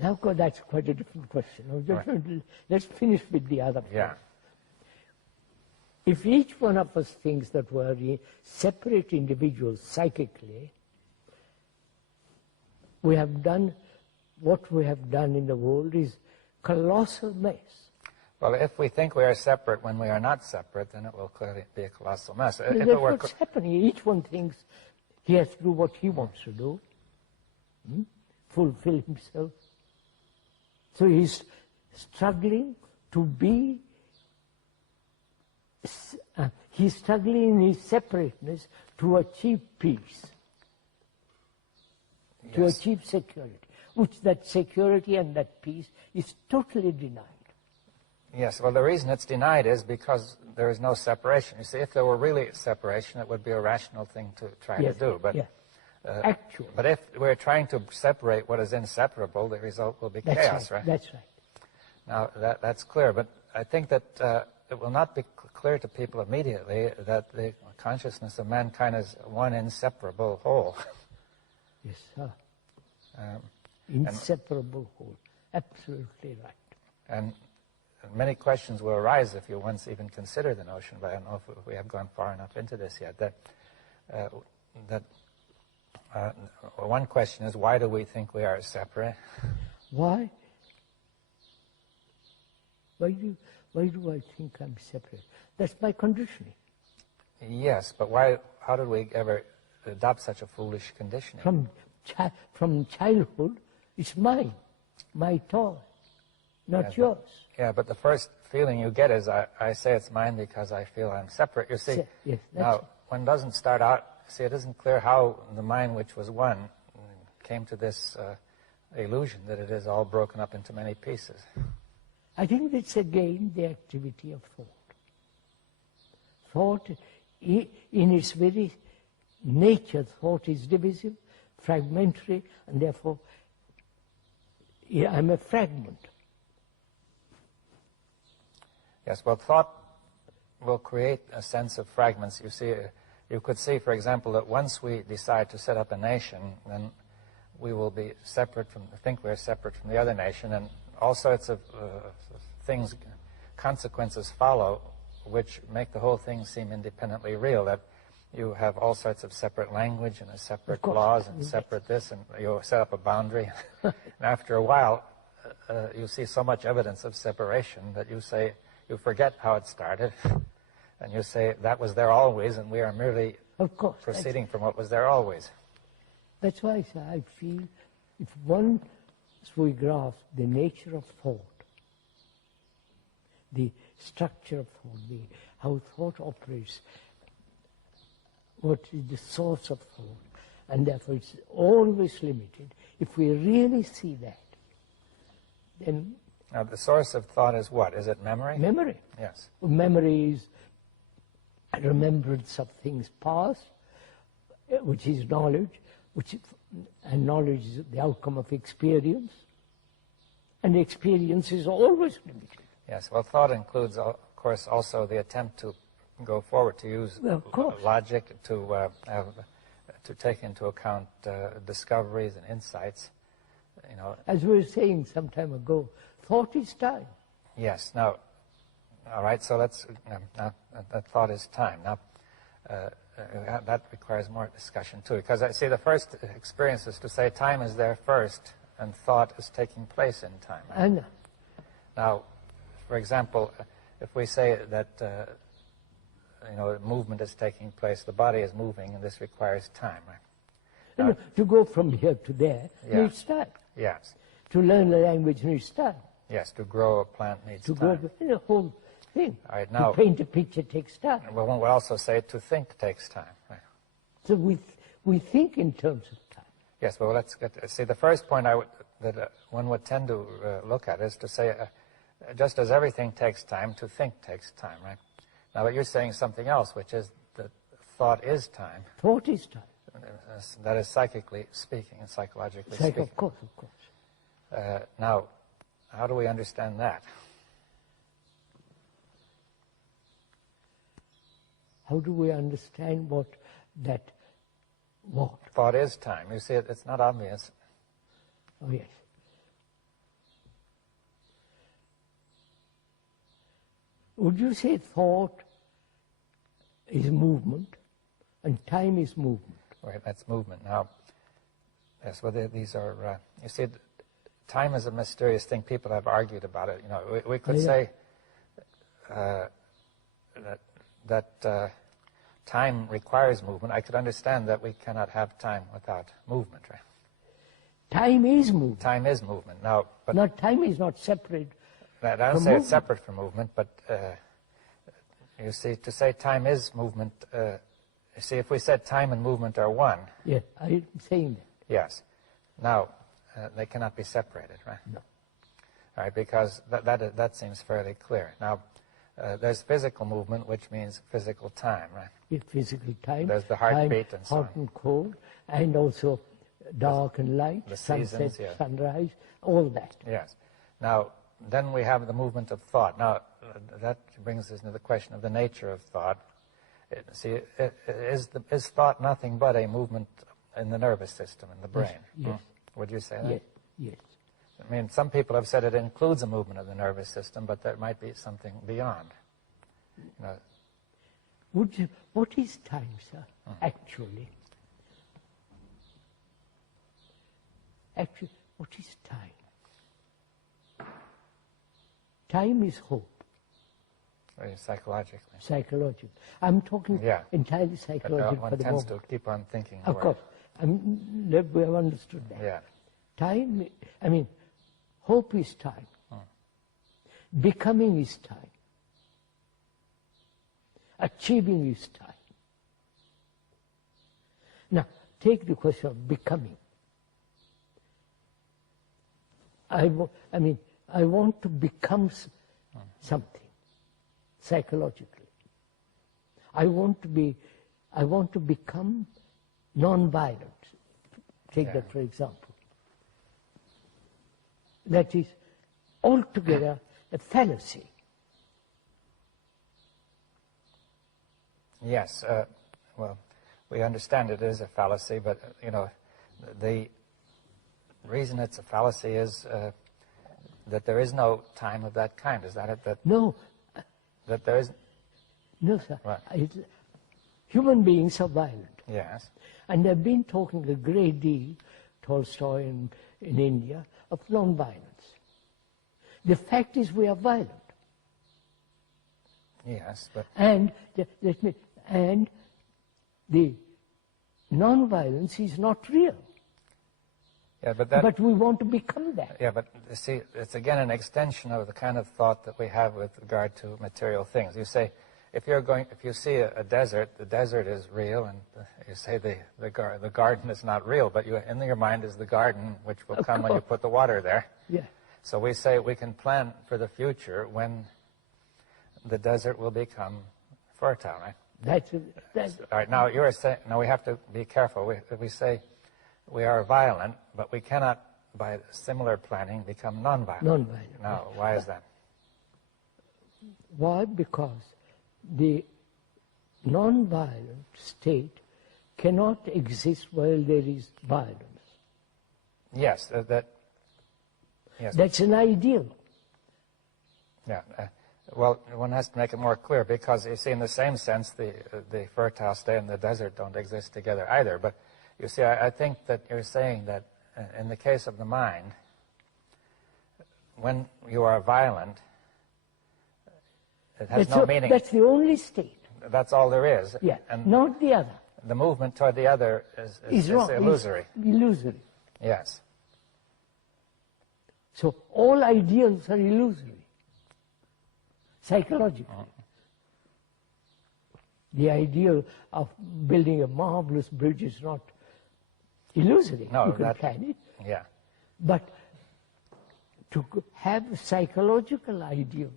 Now, that's quite a different question. Let's finish with the other point. Yeah. If each one of us thinks that we're separate individuals psychically, we have done what we have done in the world is colossal mess. Well, if we think we are separate when we are not separate, then it will clearly be a colossal mess. That's what's happening. Each one thinks he has to do what he wants to do, fulfill himself. So he's struggling to be, he's struggling in his separateness to achieve peace, to achieve security, which that security and that peace is totally denied. Yes, well, the reason it's denied is because there is no separation. You see, if there were really separation, it would be a rational thing to try to do. But, actually. But if we're trying to separate what is inseparable, the result will be chaos, right? That's right. Now, that's clear. But I think that it will not be clear to people immediately that the consciousness of mankind is one inseparable whole. Yes, sir. Inseparable whole. Absolutely right. And many questions will arise if you once even consider the notion, but I don't know if we have gone far enough into this yet, that one question is, why do we think we are separate? Why? Why do I think I'm separate? That's my conditioning. Yes, but how did we ever adopt such a foolish conditioning? From childhood, it's mine, my toy, not yours. Yeah, but the first feeling you get is, I say it's mine because I feel I'm separate. You see, yes, now, one doesn't start out, see, it isn't clear how the mind which was one came to this illusion that it is all broken up into many pieces. I think it's again the activity of thought. Thought, in its very nature, thought is divisive, fragmentary, and therefore I'm a fragment. Yes, well, thought will create a sense of fragments. You see, you could see, for example, that once we decide to set up a nation, then we will be separate from, think we're separate from the other nation, and all sorts of things, consequences follow, which make the whole thing seem independently real, that you have all sorts of separate language and a separate laws and separate this, and you set up a boundary. And after a while, you see so much evidence of separation that you say, you forget how it started, and you say, that was there always, and we are merely proceeding from what was there always. That's why I feel if once we grasp the nature of thought, the structure of thought, how thought operates, what is the source of thought, and therefore it's always limited. If we really see that, then... Now, the source of thought is what? Is it memory? Memory. Yes. Memory is remembrance of things past, which is knowledge, and knowledge is the outcome of experience, and experience is always limited. Yes, well, thought includes, of course, also the attempt to go forward, to use logic, to take into account discoveries and insights. You know, as we were saying some time ago, thought is time. Yes. Now, all right. So let's. That thought is time. Now, that requires more discussion too, because I see the first experience is to say time is there first, and thought is taking place in time. Right? I know. Now, for example, if we say that movement is taking place, the body is moving, and this requires time, right? Now, to go from here to there needs time. Yes. To learn a language needs time. Yes, to grow a plant needs time. To grow the whole thing. All right, now, to paint a picture takes time. Well, one would also say to think takes time. Right? So we think in terms of time. Yes, well, let's see. The first point that one would tend to look at is to say, just as everything takes time, to think takes time, right? Now, but you're saying something else, which is that thought is time. Thought is time. That is psychically speaking and psychologically speaking. Of course. Now, how do we understand that? How do we understand what? Thought is time. You see, it's not obvious. Oh, yes. Would you say thought is movement and time is movement? Right, that's movement. Now, yes, well, these are, you see, time is a mysterious thing. People have argued about it. You know, we could say that time requires movement. I could understand that we cannot have time without movement, right? Time is movement. Time is movement. Now, but time is not separate. I don't say it's separate from movement, but you see, to say time is movement, you see, if we said time and movement are one. Yes, I'm saying that. Yes. Now, they cannot be separated, right? No. All right, because that seems fairly clear. Now, there's physical movement, which means physical time, right? Yeah, physical time. There's the heartbeat and so on. Hot and cold, and also dark and light, the sunset, seasons, yes. sunrise, all that. Yes. Now, then we have the movement of thought. Now, that brings us into the question of the nature of thought. Is thought nothing but a movement in the nervous system, in the brain? Yes. Would you say that? Yes. I mean, some people have said it includes a movement of the nervous system, but there might be something beyond. You know, what is time, sir, actually? Actually, what is time? time is hope. Psychologically. Psychological. I'm talking entirely psychological But for the tends moment. to keep on thinking. Of course. We have understood that. Yeah. Time, hope is time. Becoming is time. Achieving is time. Now, take the question of becoming. I want to become something psychologically. I want to become non-violent. Take that for example. That is altogether a fallacy. Yes. Well, we understand it is a fallacy, but the reason it's a fallacy is that there is no time of that kind. Is that it? No. That there is. No, sir. Right. Human beings are violent. Yes. And they've been talking a great deal, Tolstoy in India, of non-violence. The fact is we are violent. Yes, but... And the non-violence is not real. Yeah, but we want to become that. Yeah, but see, it's again an extension of the kind of thought that we have with regard to material things. You say, if you see a desert, the desert is real, and you say the garden is not real, but in your mind is the garden, which will come when you put the water there. Yeah. So we say we can plan for the future when the desert will become fertile, right? That's all right. Now you're saying. Now we have to be careful. We say we are violent, but we cannot, by similar planning, become non-violent. Non-violent. Now, why is that? Why? Because the non-violent state cannot exist while there is violence. Yes, yes. That's an ideal. Yeah. Well, one has to make it more clear because, you see, in the same sense, the fertile state and the desert don't exist together either. But, you see, I think that you're saying that in the case of the mind, when you are violent, it has no meaning. That's the only state. That's all there is. Yeah, and not the other. The movement toward the other is wrong. illusory. It's illusory. Yes. So all ideals are illusory. Psychologically. The ideal of building a marvelous bridge is not illusory. No, you can plan it. Yeah. But to have psychological ideals.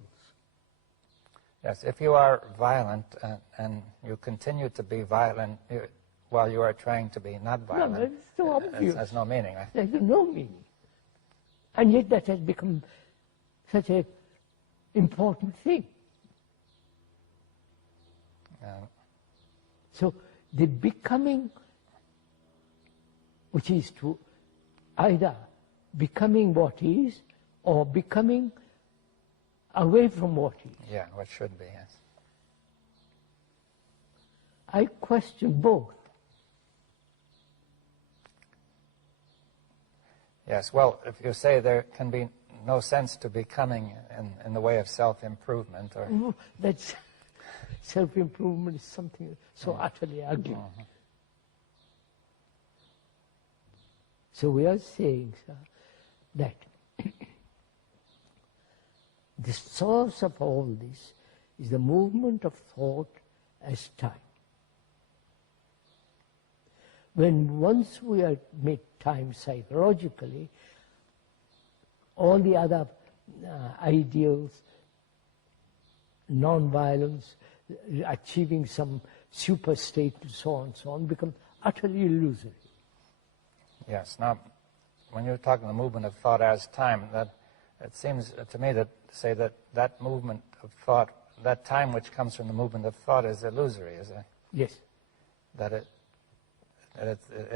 Yes, if you are violent and you continue to be violent while you are trying to be not violent, no, it's so obvious. It has no meaning. There's no meaning. And yet that has become such an important thing. So the becoming, which is to either becoming what is or becoming away from what is. Yeah, what should be, yes. I question both. Yes, well, if you say there can be no sense to becoming in the way of self-improvement, or... No, that's... Self-improvement is something so utterly ugly. So we are saying, sir, that the source of all this is the movement of thought as time. When once we admit time psychologically, all the other ideals, non-violence, achieving some super state and so on, become utterly illusory. Yes. Now, when you're talking the movement of thought as time, that it seems to me that say that movement of thought, that time which comes from the movement of thought, is illusory, is it? Yes. That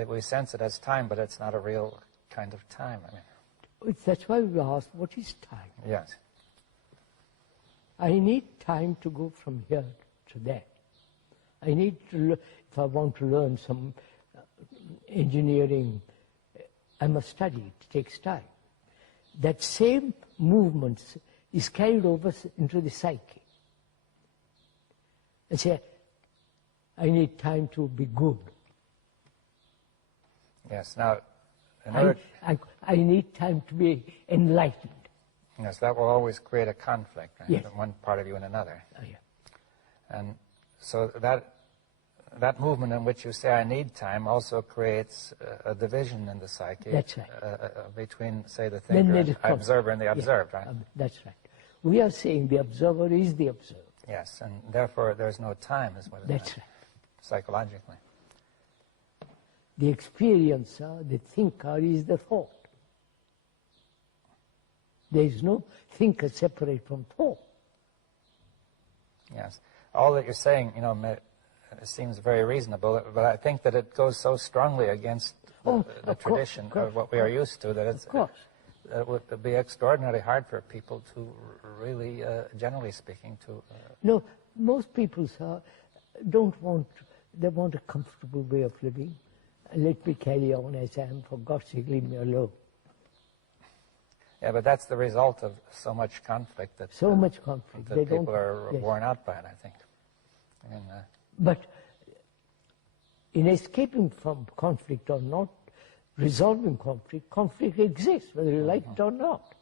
we sense it as time, but it's not a real kind of time. I mean, that's why we asked, what is time? Yes. I need time to go from here to there. I need to, if I want to learn some engineering, I must study. It takes time. That same movement is carried over into the psyche. And say, I need time to be good. Yes, now, in order... I need time to be enlightened. Yes, that will always create a conflict, right? Yes. From one part of you and another. Oh, yeah. And so that movement in which you say, I need time, also creates a division in the psyche. That's right. Between, say, the thinker, observer, and the observed, yeah, right? That's right. We are saying the observer is the observed. Yes, and therefore there's no time, is what it That's is, right. psychologically. The experiencer, the thinker, is the thought. There is no thinker separate from thought. Yes. All that you're saying, seems very reasonable, but I think that it goes so strongly against the tradition of what we are used to that it would be extraordinarily hard for people to really, generally speaking, to... No, most people don't want, they want a comfortable way of living. Let me carry on as I am, for God's sake, leave me alone. Yeah, but that's the result of so much conflict that that people are worn out by it, I think. But in escaping from conflict or not resolving conflict exists, whether you like it or not.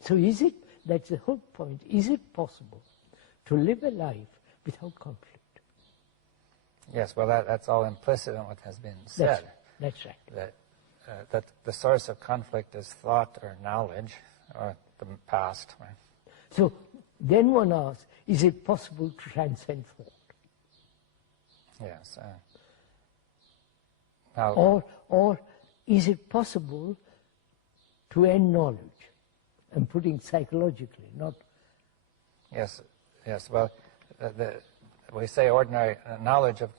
So that's the whole point, is it possible to live a life without conflict? Yes, well, that's all implicit in what has been said. That's right. That the source of conflict is thought or knowledge or the past. Right? So then one asks, is it possible to transcend thought? Yes. Or is it possible to end knowledge? I'm putting psychologically, not... Yes. Well, we say ordinary knowledge of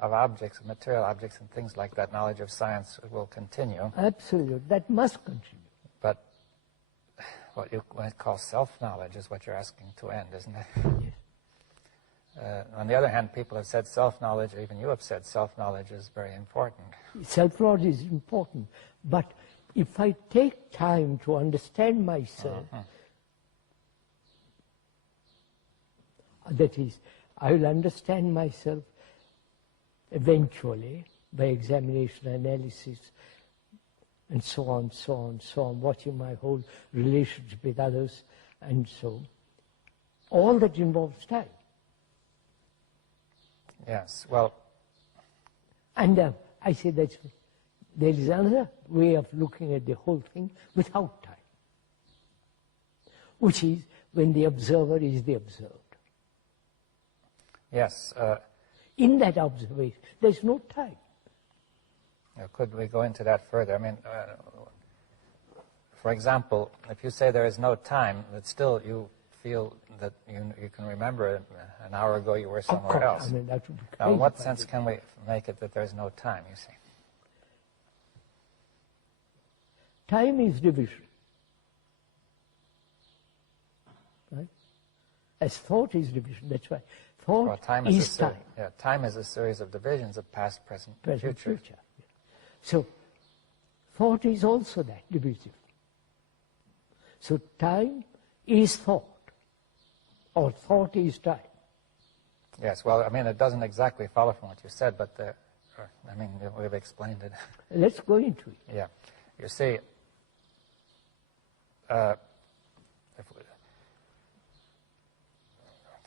objects, of material objects and things like that, knowledge of science will continue. Absolutely, that must continue. But what you might call self-knowledge is what you're asking to end, isn't it? Yes. On the other hand, people have said self-knowledge, or even you have said self-knowledge is very important. Self-knowledge is important, but if I take time to understand myself, that is, I will understand myself eventually by examination, analysis, and so on, watching my whole relationship with others, and so. All that involves time. Yes, well... And I say that there is another way of looking at the whole thing without time, which is when the observer is the observed. Yes. In that observation, there's no time. Could we go into that further? I mean, for example, if you say there is no time, but still you feel that you can remember an hour ago you were somewhere else. I mean, that would be now, in what sense can we make it that there's no time, you see? Time is division. Right? As thought is division, that's right. Thought is time. Yeah, time is a series of divisions of past, present, future. So, thought is also that, divisive. So, time is thought, or thought is time. Yes, well, I mean, it doesn't exactly follow from what you said, but, I mean, we've explained it. Let's go into it. Yeah. You see,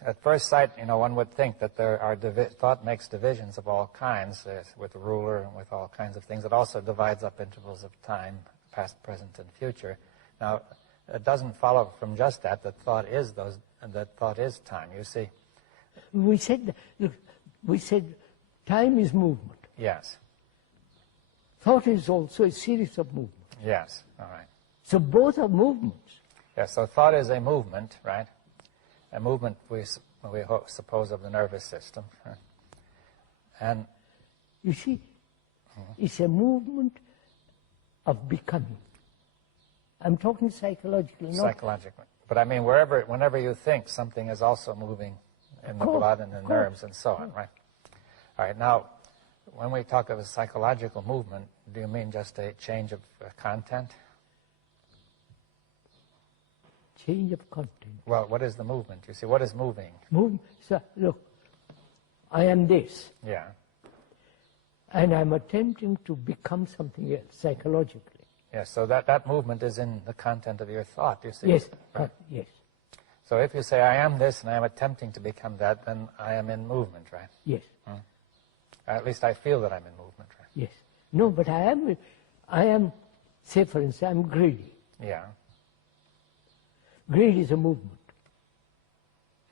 at first sight, one would think that there are thought makes divisions of all kinds, with a ruler and with all kinds of things. It also divides up intervals of time, past, present, and future. Now, it doesn't follow from just that thought is time. You see. We said time is movement. Yes. Thought is also a series of movements. Yes. All right. So both are movements. Yes. So thought is a movement, right? A movement we suppose of the nervous system, and you see, it's a movement of becoming. I'm talking psychologically, not psychologically. But I mean, whenever you think, something is also moving in the blood and the nerves and so on, right? All right. Now, when we talk of a psychological movement, do you mean just a change of content? change of content. Well, what is the movement? You see, what is moving? So, look, I am this. Yeah. And I'm attempting to become something else, psychologically. Yes, so that movement is in the content of your thought, you see. Yes, Right. yes. So if you say, I am this and I am attempting to become that, then I am in movement, right? Yes. At least I feel that I'm in movement, right? Yes. No, but I am, say for instance, I'm greedy. Yeah. Greed is a movement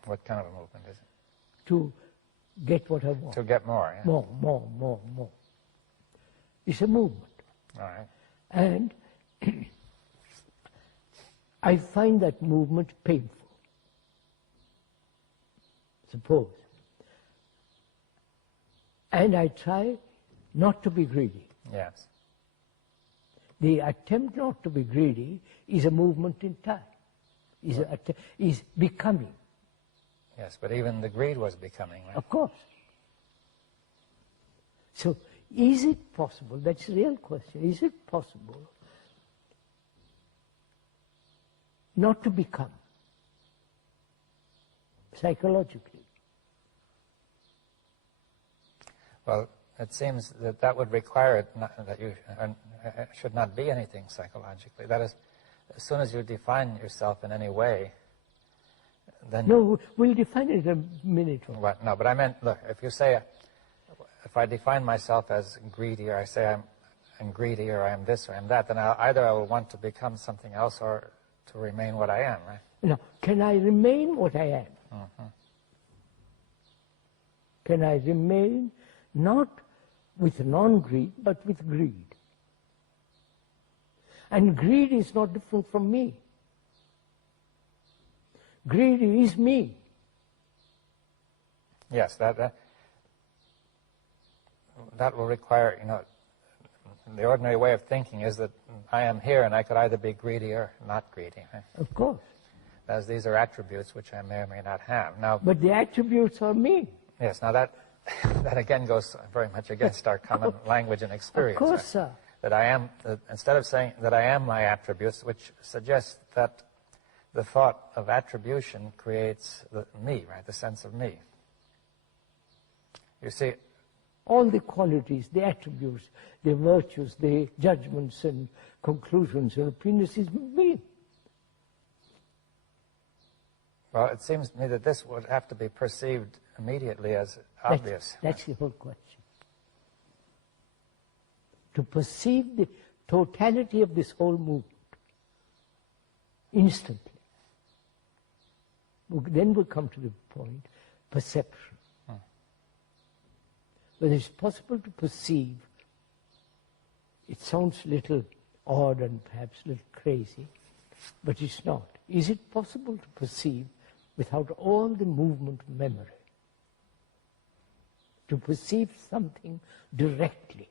What kind of a movement is it? to get what I want. To get more, yeah? More. It's a movement. All right. And I find that movement painful. Suppose. And I try not to be greedy. Yes. The attempt not to be greedy is a movement in time, is becoming. Yes, but even the greed was becoming, right? Of course. So, is it possible, that's the real question, is it possible not to become psychologically? Well, it seems that would require that you should not be anything psychologically. That is, as soon as you define yourself in any way, then... No, we'll define it in a minute. What? No, but I meant, look, if you say, if I define myself as greedy, or I say I'm greedy, or I'm this, or I'm that, then either I will want to become something else or to remain what I am, right? Now, can I remain what I am? Can I remain not with non-greed, but with greed? And greed is not different from me. Greed is me. Yes, that will require, the ordinary way of thinking is that I am here and I could either be greedy or not greedy. Right? Of course. As these are attributes which I may or may not have. Now, but the attributes are me. Yes, now that again goes very much against our common language and experience. Of course, right? sir. That I am, instead of saying that I am my attributes, which suggests that the thought of attribution creates me, right, the sense of me. You see, all the qualities, the attributes, the virtues, the judgments and conclusions and opinions is me. well, it seems to me that this would have to be perceived immediately as obvious. That's the whole question. To perceive the totality of this whole movement instantly. Then we come to the point, perception. Whether it's possible to perceive, it sounds a little odd and perhaps a little crazy, but it's not. Is it possible to perceive without all the movement of memory? To perceive something directly,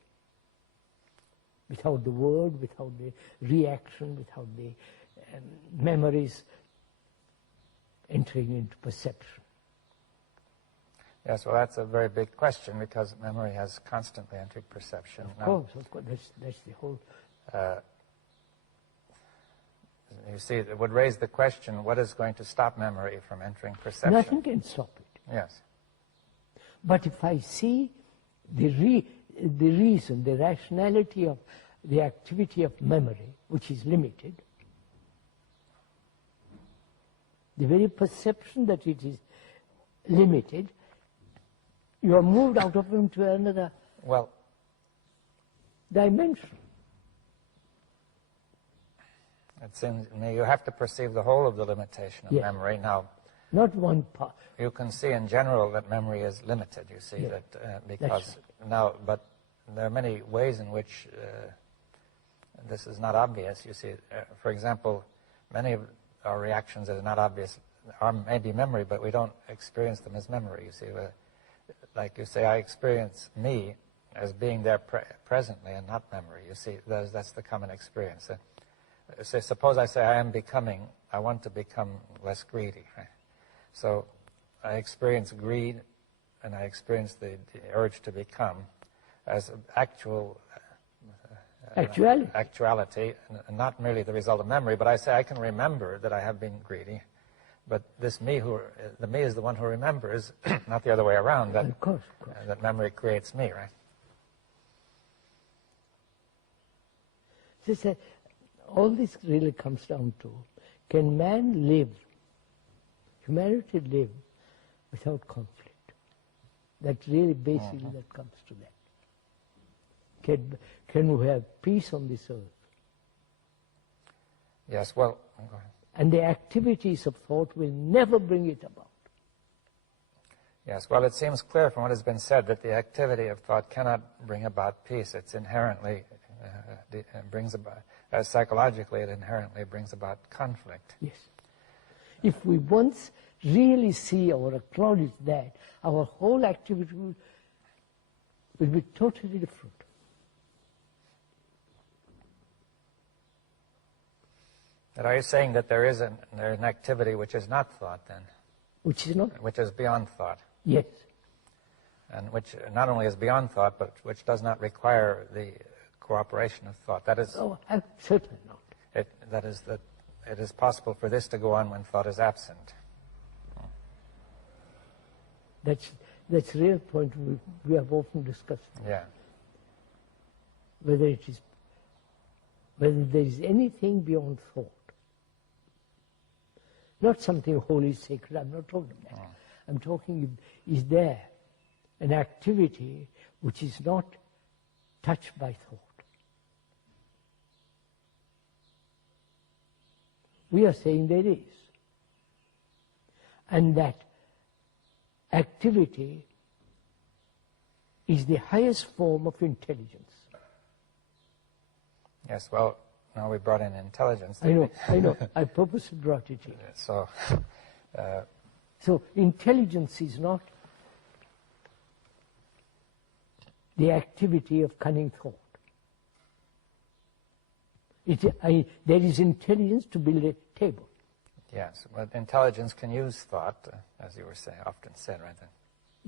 without the word, without the reaction, without the memories entering into perception. Yes, well, that's a very big question because memory has constantly entered perception. Of course, that's the whole... You see, it would raise the question, what is going to stop memory from entering perception? Nothing can stop it. Yes. But if I see the reason, the rationality of the activity of memory, which is limited, the very perception that it is limited, you are moved out of it into another dimension. It seems to me you have to perceive the whole of the limitation of memory. Now, not one part. You can see in general that memory is limited, you see, because now, but there are many ways in which this is not obvious. You see, for example, many of our reactions that are not obvious are maybe memory, but we don't experience them as memory, you see. Like you say, I experience me as being there presently and not memory, you see. That's the common experience. So suppose I say I want to become less greedy, right? So I experience greed and I experience the urge to become as actual actuality, and not merely the result of memory. But I say I can remember that I have been greedy, but this me, the me is the one who remembers, not the other way around. That, of course. That memory creates me, right? So all this really comes down to, can man live, humanity live, without conflict? That's really basically that comes to that. Can we have peace on this earth? Yes, well, go ahead. And the activities of thought will never bring it about. Yes, well, it seems clear from what has been said that the activity of thought cannot bring about peace. It's inherently brings about, psychologically, it inherently brings about conflict. Yes. If we once really see or acknowledge that, our whole activity will be totally different. And are you saying that there is an activity which is not thought, then? Which is not? Which is beyond thought. Yes. And which not only is beyond thought, but which does not require the cooperation of thought. That is... Oh, certainly not. That it is possible for this to go on when thought is absent. That's the real point we have often discussed. Yeah. Whether there is anything beyond thought. Not something holy, sacred, I'm not talking about that. I'm talking, is there an activity which is not touched by thought? We are saying there is. And that activity is the highest form of intelligence. Yes, well, now we brought in intelligence. I know. I purposely brought it here. So, intelligence is not the activity of cunning thought. There is intelligence to build a table. Yes, but intelligence can use thought, as you were saying, often said, right then.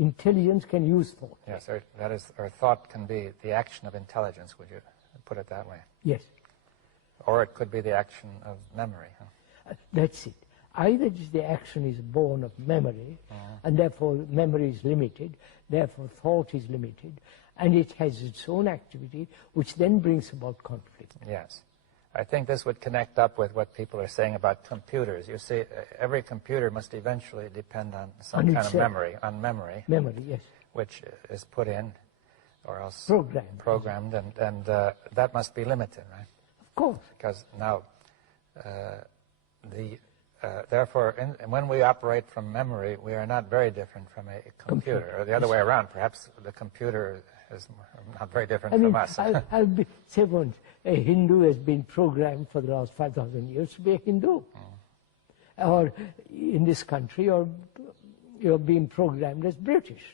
Intelligence can use thought. Yes, or thought can be the action of intelligence, would you put it that way? Yes. Or it could be the action of memory. Huh? That's it. Either the action is born of memory, and therefore memory is limited, therefore thought is limited, and it has its own activity, which then brings about conflict. Yes. I think this would connect up with what people are saying about computers. You see, every computer must eventually depend on some kind of memory, Memory, yes. Which is put in, or else programmed, and that must be limited, right? Of course. Because now, therefore, when we operate from memory, we are not very different from a computer, or the other way around. Perhaps the computer is not very different from us. I'll say once, a Hindu has been programmed for the last 5,000 years to be a Hindu. Or in this country, or you're being programmed as British.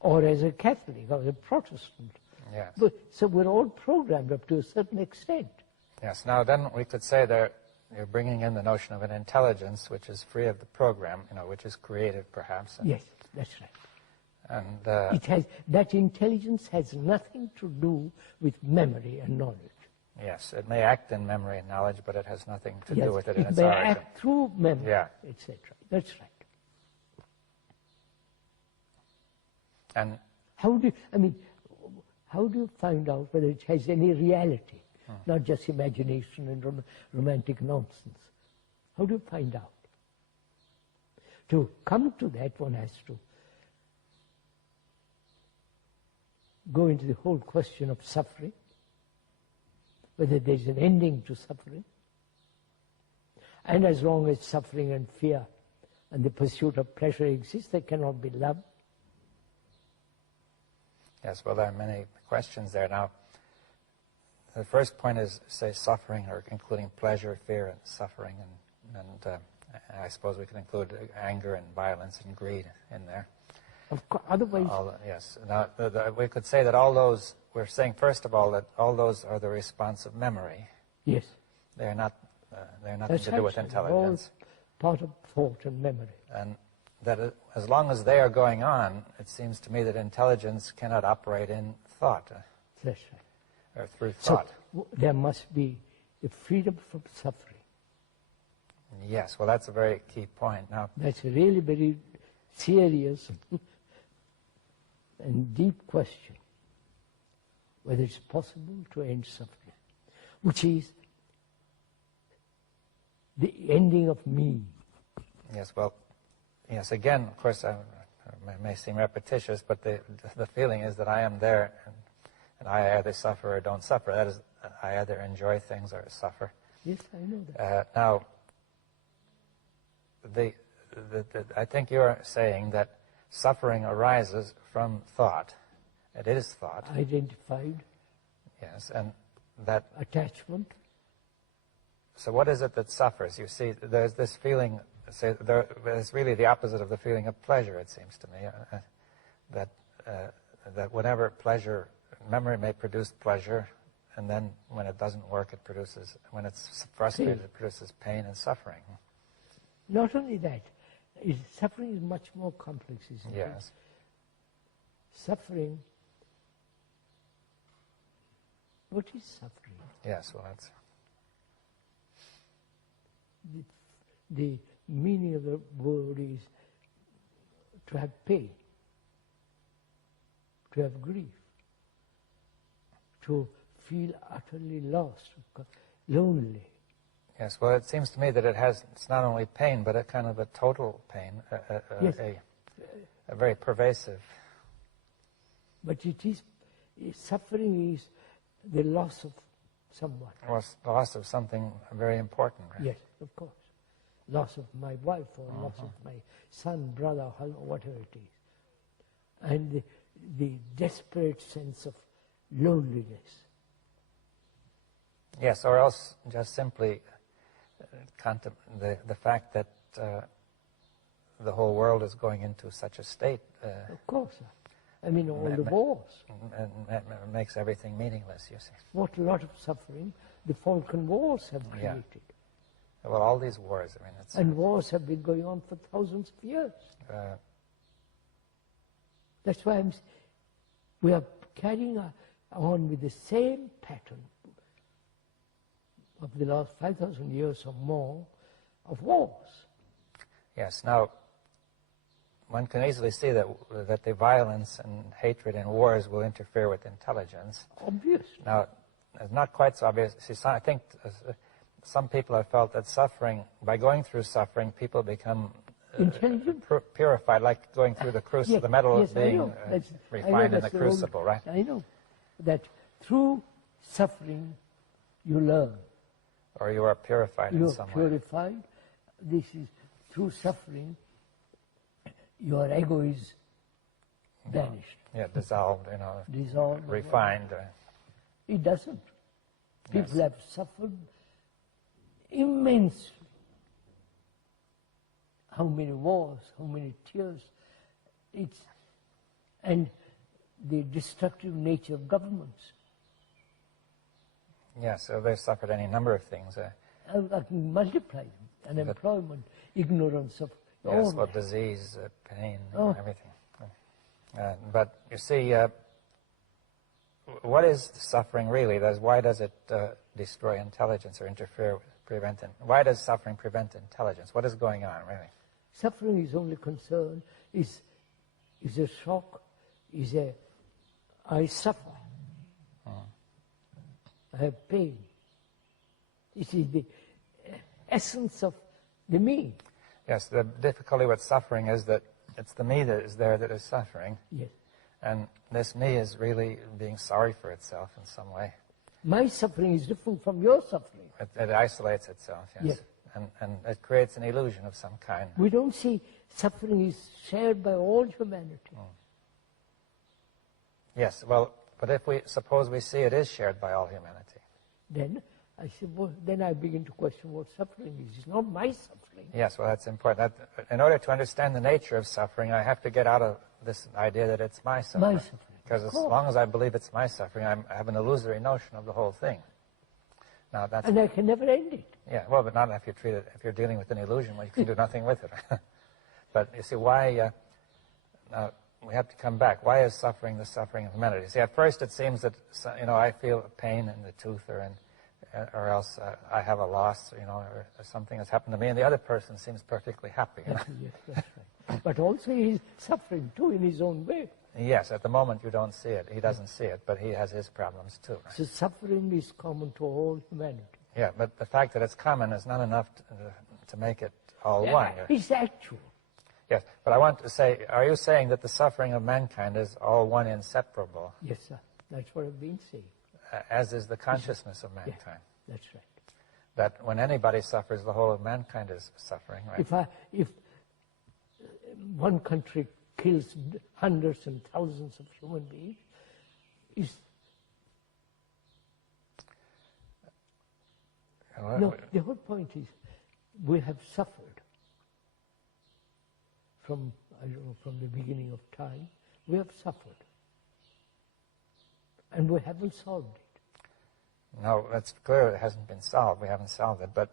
Or as a Catholic, or a Protestant. Yes. So we're all programmed up to a certain extent. Yes. Now then we could say that you're bringing in the notion of an intelligence which is free of the program, which is creative perhaps. Yes, that's right. And that intelligence has nothing to do with memory and knowledge. Yes, it may act in memory and knowledge, but it has nothing to do with it in its origin. origin. It may act through memory, etc. That's right. And how do you find out whether it has any reality, not just imagination and romantic nonsense? How do you find out? To come to that, one has to go into the whole question of suffering, whether there's an ending to suffering. And as long as suffering and fear and the pursuit of pleasure exist, there cannot be love. Yes, well, there are many questions there. Now, the first point is, say, suffering, or including pleasure, fear, and suffering, and I suppose we can include anger and violence and greed in there. Of course, otherwise... Yes. Now, we could say that all those, we're saying, first of all, that all those are the response of memory. Yes. They're nothing to do with intelligence. All part of thought and memory. And that as long as they are going on, it seems to me that intelligence cannot operate in thought. That's right. or through So thought. there must be the freedom from suffering. Yes, well, that's a very key point. Now, That's a really very serious and deep question, whether it's possible to end suffering, which is the ending of me. yes, well, yes, again, of course, it may seem repetitious, but the feeling is that I am there, and I either suffer or don't suffer. That is, I either enjoy things or suffer. Yes, I know that. Now, I think you're saying that suffering arises from thought. It is thought. Identified, Yes, and that. attachment. So what is it that suffers? You see, there's this feeling. Say, it's really the opposite of the feeling of pleasure. It seems to me that whatever pleasure, memory may produce pleasure, and then when it doesn't work, it produces. When it's frustrated, Pain. it produces pain and suffering. Not only that, suffering is much more complex, isn't it? Yes. Suffering. What is suffering? Yes. Well, that's. The meaning of the word is to have pain, to have grief, to feel utterly lost, lonely. Yes, well, it seems to me that it's not only pain, but a kind of a total pain, Yes. a very pervasive. But suffering is the loss of someone. Loss of something very important, right? Yes, of course. Loss of my wife or loss of my son, brother, whatever it is. And the desperate sense of loneliness. Yes, or else just simply the fact that the whole world is going into such a state. Of course. I mean, all the wars. And makes everything meaningless, you see. What a lot of suffering the Balkan Wars have created. Yeah. Well, all these wars, I mean, it's... And wars have been going on for thousands of years. That's why we are carrying on with the same pattern of the last 5,000 years or more of wars. Yes, now, one can easily see that the violence and hatred in wars will interfere with intelligence. Obvious. Now, it's not quite so obvious. See, I think some people have felt that suffering, by going through suffering, people become intelligent, purified, like going through the crucible, yes, the metal yes, being refined in the crucible, right? I know that through suffering you learn. Or you are purified in some way. You are purified. This is through suffering. Your ego is vanished. Yeah, dissolved, Dissolved. refined. It doesn't. People Yes. have suffered immensely. How many wars, how many tears. And the destructive nature of governments. Yeah, so they've suffered any number of things. I can multiply them. Unemployment, ignorance of all Yes, well, that. disease, pain, Oh. everything. But you see, what is suffering really? Why does it destroy intelligence or interfere with, why does suffering prevent intelligence? What is going on, really? Suffering is only concern, is a shock, I suffer. I have pain. It is the essence of the me. Yes, the difficulty with suffering is that it's the me that is there that is suffering. Yes. And this me is really being sorry for itself in some way. My suffering is different from your suffering. It isolates itself, yes. Yes. And it creates an illusion of some kind. We don't see suffering is shared by all humanity. Yes, well, but if we suppose we see it is shared by all humanity. Then I say, well, then I begin to question what suffering is. It's not my suffering. Yes, well, that's important. In order to understand the nature of suffering, I have to get out of this idea that it's my suffering. My suffering. Because as long as I believe it's my suffering, I have an illusory notion of the whole thing. Now that's... And I can never end it. Yeah, well, but not if you treat it, if you're dealing with an illusion, well, you can do nothing with it. But you see, why we have to come back. Why is suffering the suffering of humanity? See, at first it seems that, I feel pain in the tooth, or else I have a loss, or something has happened to me, and the other person seems perfectly happy. Yes, that's right. But also he's suffering too in his own way. Yes, at the moment you don't see it. He doesn't see it, but he has his problems too. Right? So suffering is common to all humanity. Yeah, but the fact that it's common is not enough to make it all one. It's actual. Yes, but I want to say, are you saying that the suffering of mankind is all one, inseparable? Yes, sir. That's what I've been saying. As is the consciousness of mankind. Yeah, that's right. That when anybody suffers, the whole of mankind is suffering, right? If one country kills hundreds and thousands of human beings, the whole point is we have suffered from the beginning of time. We have suffered. And we haven't solved it. No, that's clear. It hasn't been solved. We haven't solved it. But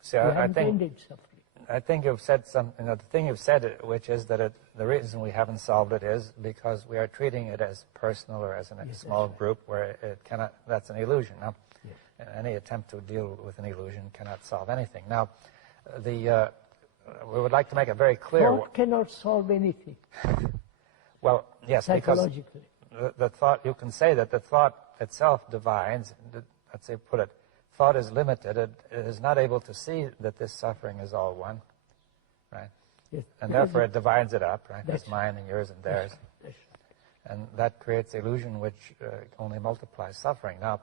see, we I haven't think ended suffering. I think you've said something. The thing you've said, which is that the reason we haven't solved it is because we are treating it as personal or as a small group, where it cannot. That's an illusion. Now, any attempt to deal with an illusion cannot solve anything. Now, we would like to make it very clear. Thought cannot solve anything. Well, yes, because psychologically. the thought, you can say that the thought itself divides. Let's say, put it, thought is limited. It is not able to see that this suffering is all one, right? Yes. And therefore it divides it up, right? That's It's mine and yours and theirs. Yes. And that creates illusion, which only multiplies suffering. Now,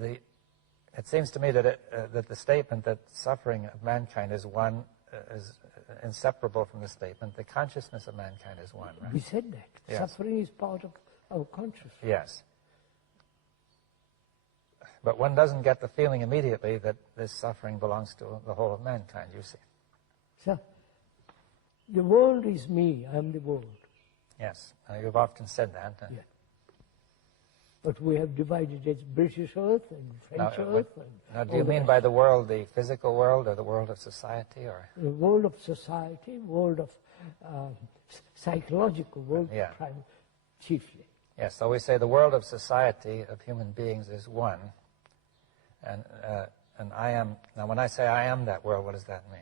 it seems to me that that the statement that suffering of mankind is one is inseparable from the statement the consciousness of mankind is one, right? We said that. Yes. Suffering is part of our consciousness. Yes. But one doesn't get the feeling immediately that this suffering belongs to the whole of mankind, you see. So, the world is me, I'm the world. Yes, you've often said that. Yeah. But we have divided it as British Earth and French Earth. Now, do you mean by the world the physical world or the world of society? Or the world of society, world of psychological world, chiefly. Yes, so we say the world of society, of human beings, is one. And I am, now when I say I am that world, what does that mean?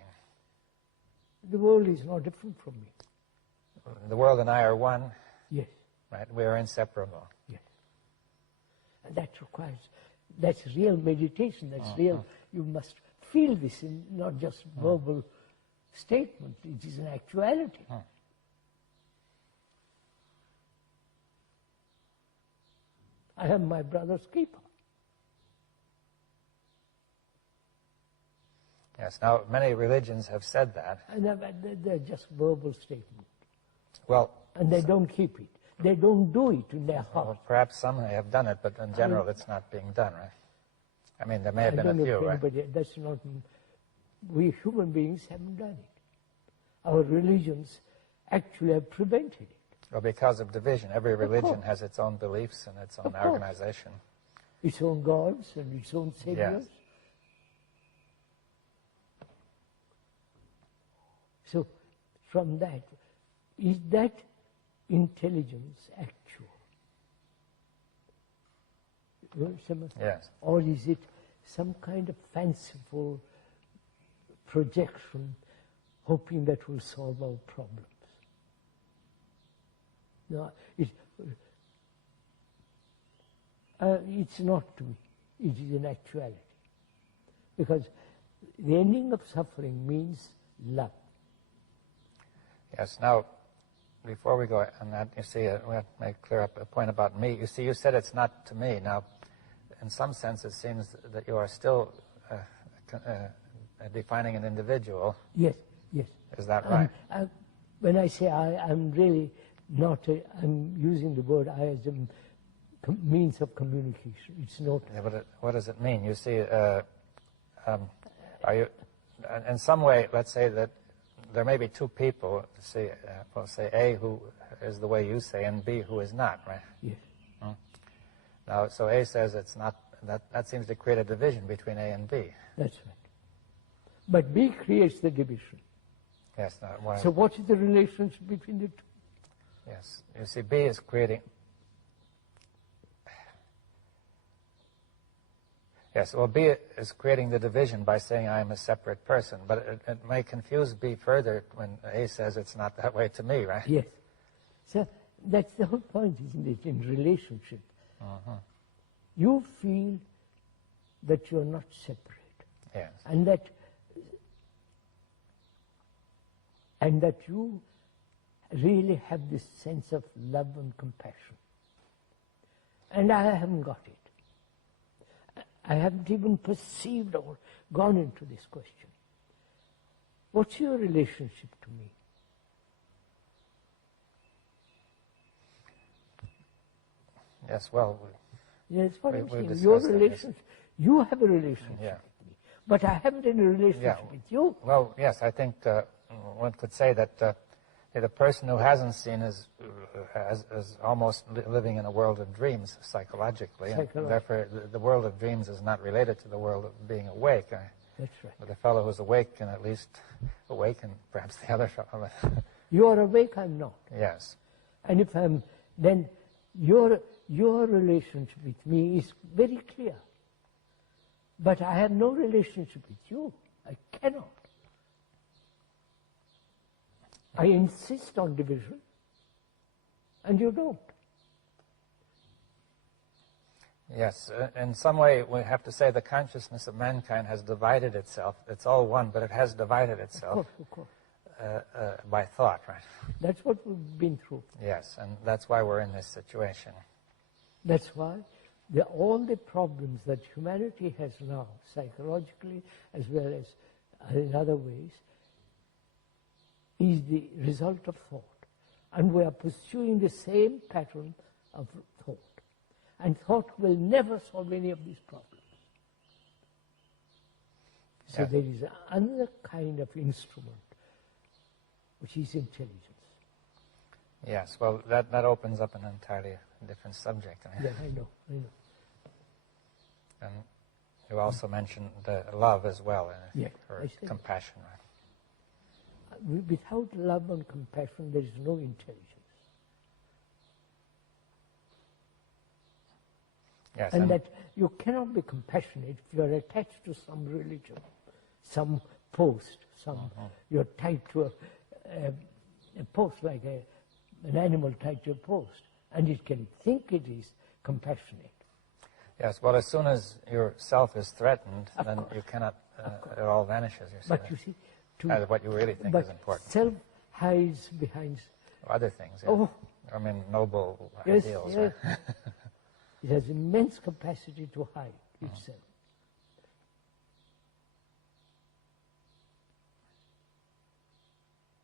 The world is no different from me. The world and I are one? Yes. Right, we are inseparable. Yes. And that requires, that's real meditation, that's real, you must feel this in not just verbal statement, it is an actuality. I am my brother's keeper. Yes, now many religions have said that. And they're just verbal statements. Well, and they don't keep it. They don't do it in their heart. Well, perhaps some have done it, but in general it's not being done, right? I mean, there may have been a few, right? But that's not, we human beings haven't done it. Our religions actually have prevented it. Well, because of division. Every religion has its own beliefs and its own organization. Its own gods and its own saviors. Yes. So, from that, is that intelligence actual? Yes. Or is it some kind of fanciful projection, hoping that will solve our problems? No, it's not to me. It is an actuality. Because the ending of suffering means love. Yes. Now, before we go on that, you see, we have to make clear up a point about me. You see, you said it's not to me. Now, in some sense, it seems that you are still defining an individual. Yes, yes. Is that right? When I say I'm really not, I'm using the word I as a means of communication. It's not. Yeah, but what does it mean? You see, are you, in some way, let's say that there may be two people, say, we'll say A, who is the way you say, and B, who is not, right? Yes. Now, so A says it's not, that seems to create a division between A and B. That's right. But B creates the division. Yes. No, So what is the relationship between the two? yes. You see, B is creating... Yes, well, B is creating the division by saying I am a separate person, but it may confuse B further when A says it's not that way to me, right? Yes. So that's the whole point, isn't it, in relationship. You feel that you're not separate. Yes. And that you really have this sense of love and compassion. And I haven't got it. I haven't even perceived or gone into this question. What's your relationship to me? Yes, well... Yes, what I'm saying. discussed Your that, relationship, you have a relationship Yeah. with me, but I haven't any relationship with you. Well, yes, I think one could say that the person who hasn't seen is almost living in a world of dreams psychologically. And therefore, the world of dreams is not related to the world of being awake. That's right. But the fellow who's awake can at least awaken perhaps the other fellow. You are awake, I'm not. Yes. And if I'm, then your relationship with me is very clear. But I have no relationship with you. I cannot. I insist on division, and you don't. Yes, in some way we have to say the consciousness of mankind has divided itself. It's all one, but it has divided itself Of course. by thought, right? That's what we've been through. Yes, and that's why we're in this situation. That's why all the problems that humanity has now, psychologically as well as in other ways, is the result of thought. And we are pursuing the same pattern of thought. And thought will never solve any of these problems. So Yeah. there is another kind of instrument, which is intelligence. Yes, well, that opens up an entirely different subject. Yeah, I know. And you also mentioned love as well, Yeah, or I see. compassion, right? Without love and compassion, there is no intelligence. Yes, And that you cannot be compassionate if you are attached to some religion, some post, you're tied to a post like an animal tied to a post, and it can think it is compassionate. Yes, well, as soon as your self is threatened, then you cannot, it all vanishes. But you see, what you really think is important. self hides behind Other things, yeah. Oh. I mean, noble Yes, ideals. yes. Right? It has immense capacity to hide itself.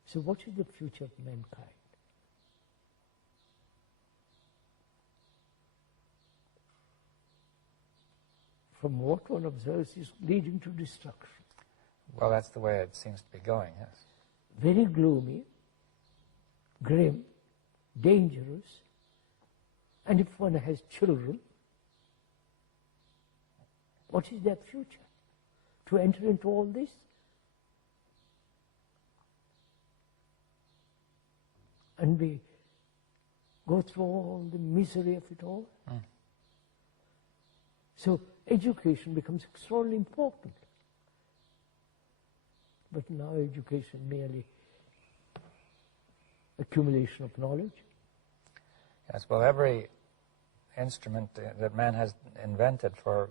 So what is the future of mankind? From what one observes is leading to destruction. Well, that's the way it seems to be going, yes. Very gloomy, grim, dangerous, and if one has children, what is their future? To enter into all this? And go through all the misery of it all? So education becomes extraordinarily important. But now education merely accumulation of knowledge. Yes, well, every instrument that man has invented or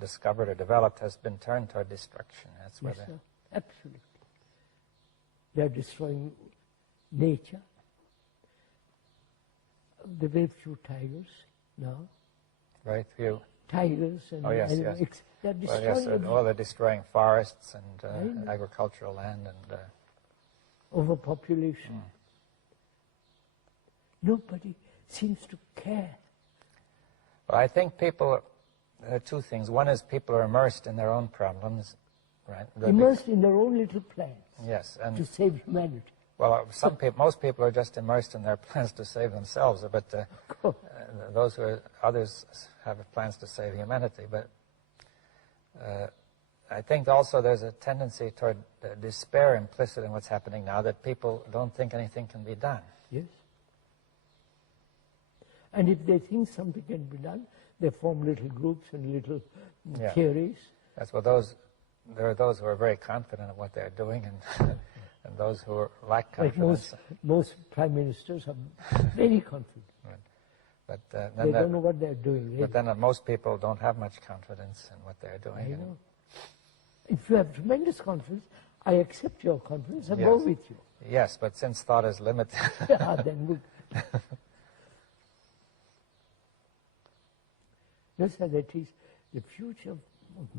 discovered or developed has been turned toward destruction. That's Yes, where sir, absolutely. They are destroying nature. There are very few tigers now. very few. Tigers and Yes, animals. yes. They're Well, destroying yes, they're destroying forests and know. agricultural land and... overpopulation. Nobody seems to care. Well, I think people, two things. One is people are immersed in their own problems, right? Immersed in their own little plans Yes, and to save humanity. well, most people are just immersed in their plans to save themselves, but others have plans to save humanity. But I think also there's a tendency toward despair implicit in what's happening now, that people don't think anything can be done. Yes. And if they think something can be done, they form little groups and little theories. That's what there are those who are very confident of what they're doing, and and those who lack confidence. Like most prime ministers are very confident. Right. But they don't know what they're doing. Really. But then most people don't have much confidence in what they're doing. I know. If you have tremendous confidence, I accept your confidence and go with you. Yes, but since thought is limited. Then that's how that is the future of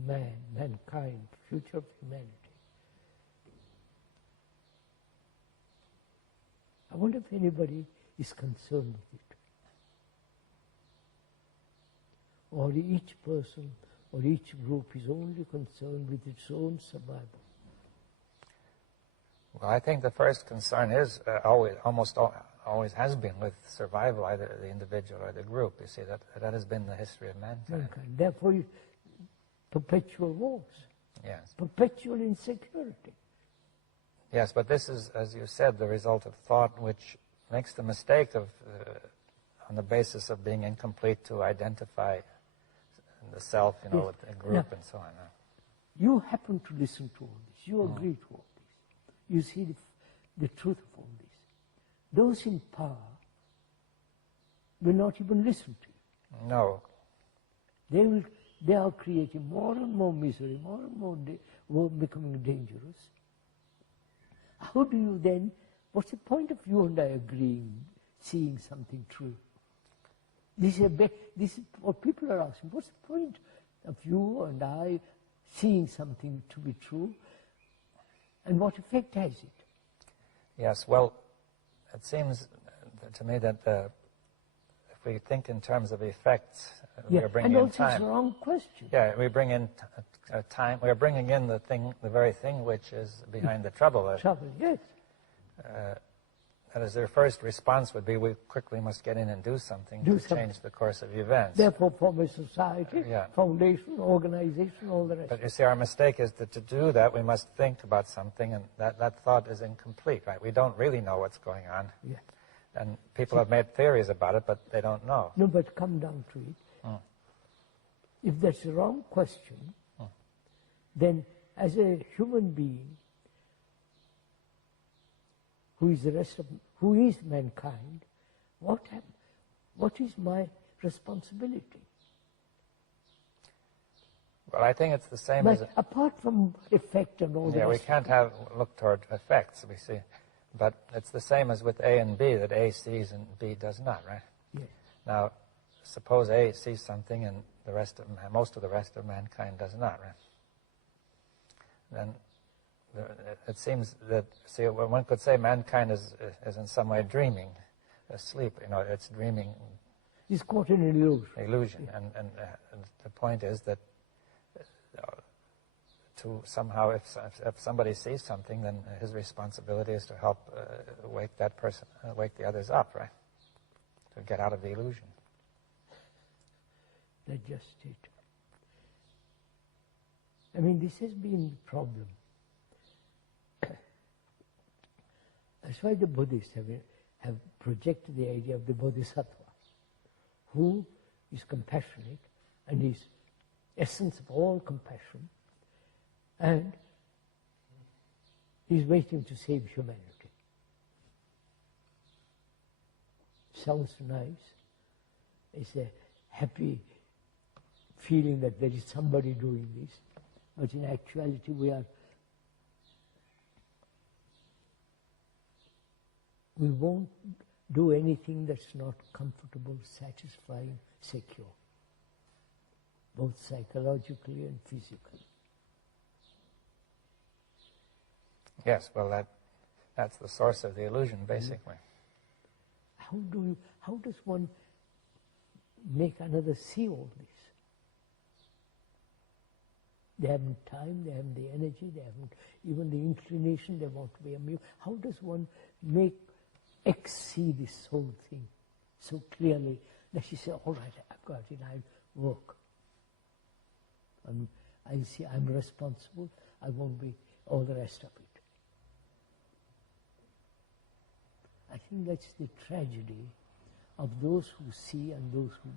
mankind, future of humanity. I wonder if anybody is concerned with it. Or each person or each group is only concerned with its own survival. Well, I think the first concern is almost always has been with survival, either the individual or the group. You see, that has been the history of mankind. Therefore, perpetual wars. Yes. Perpetual insecurity. Yes, but this is, as you said, the result of thought, which makes the mistake of, on the basis of being incomplete, to identify the self, with a group and so on. You happen to listen to all this. You agree to all this. You see the truth of all this. Those in power will not even listen to you. No. They are creating more and more misery, more and more becoming dangerous. How do you then, what's the point of you and I agreeing, seeing something true? This is what people are asking. What's the point of you and I seeing something to be true? And what effect has it? Yes, well, it seems to me that if we think in terms of effects, we are bringing in time. And also it's a wrong question. Yeah, we bring in time. We are bringing in the very thing which is behind the trouble. Trouble, yes. That is, their first response would be, we quickly must get in and do something to change the course of events. Therefore, form a society, foundation, organization, all the rest. But you see, our mistake is that to do that, we must think about something, and that thought is incomplete, right? We don't really know what's going on. Yes. And people have made theories about it, but they don't know. No, but come down to it. If that's a wrong question, then as a human being, who is mankind, what is my responsibility? Well, I think it's the same as... Apart from effect and all that. Yeah, we can't look toward effects, we see. But it's the same as with A and B, that A sees and B does not, right? Yes. Now, suppose A sees something and most of the rest of mankind does not, right? Then it seems that, see, one could say mankind is in some way dreaming, asleep. It's dreaming. It's caught in an illusion. Illusion, and the point is that to somehow, if somebody sees something, then his responsibility is to help wake that person, wake the others up, right? To get out of the illusion. That's just it. I mean, this has been the problem. That's why the Buddhists have projected the idea of the Bodhisattva, who is compassionate and is essence of all compassion, and he's waiting to save humanity. Sounds nice. It's a happy feeling that there is somebody doing this, but in actuality we won't do anything that's not comfortable, satisfying, secure, both psychologically and physically. Yes, well, that's the source of the illusion, basically. How does one make another see all this? They haven't time, they haven't the energy, they haven't even the inclination, they want to be amused. How does one make X see this whole thing so clearly that she says, all right, I've got it, I'll work. I see I'm responsible, I won't be all the rest of it. I think that's the tragedy of those who see and those who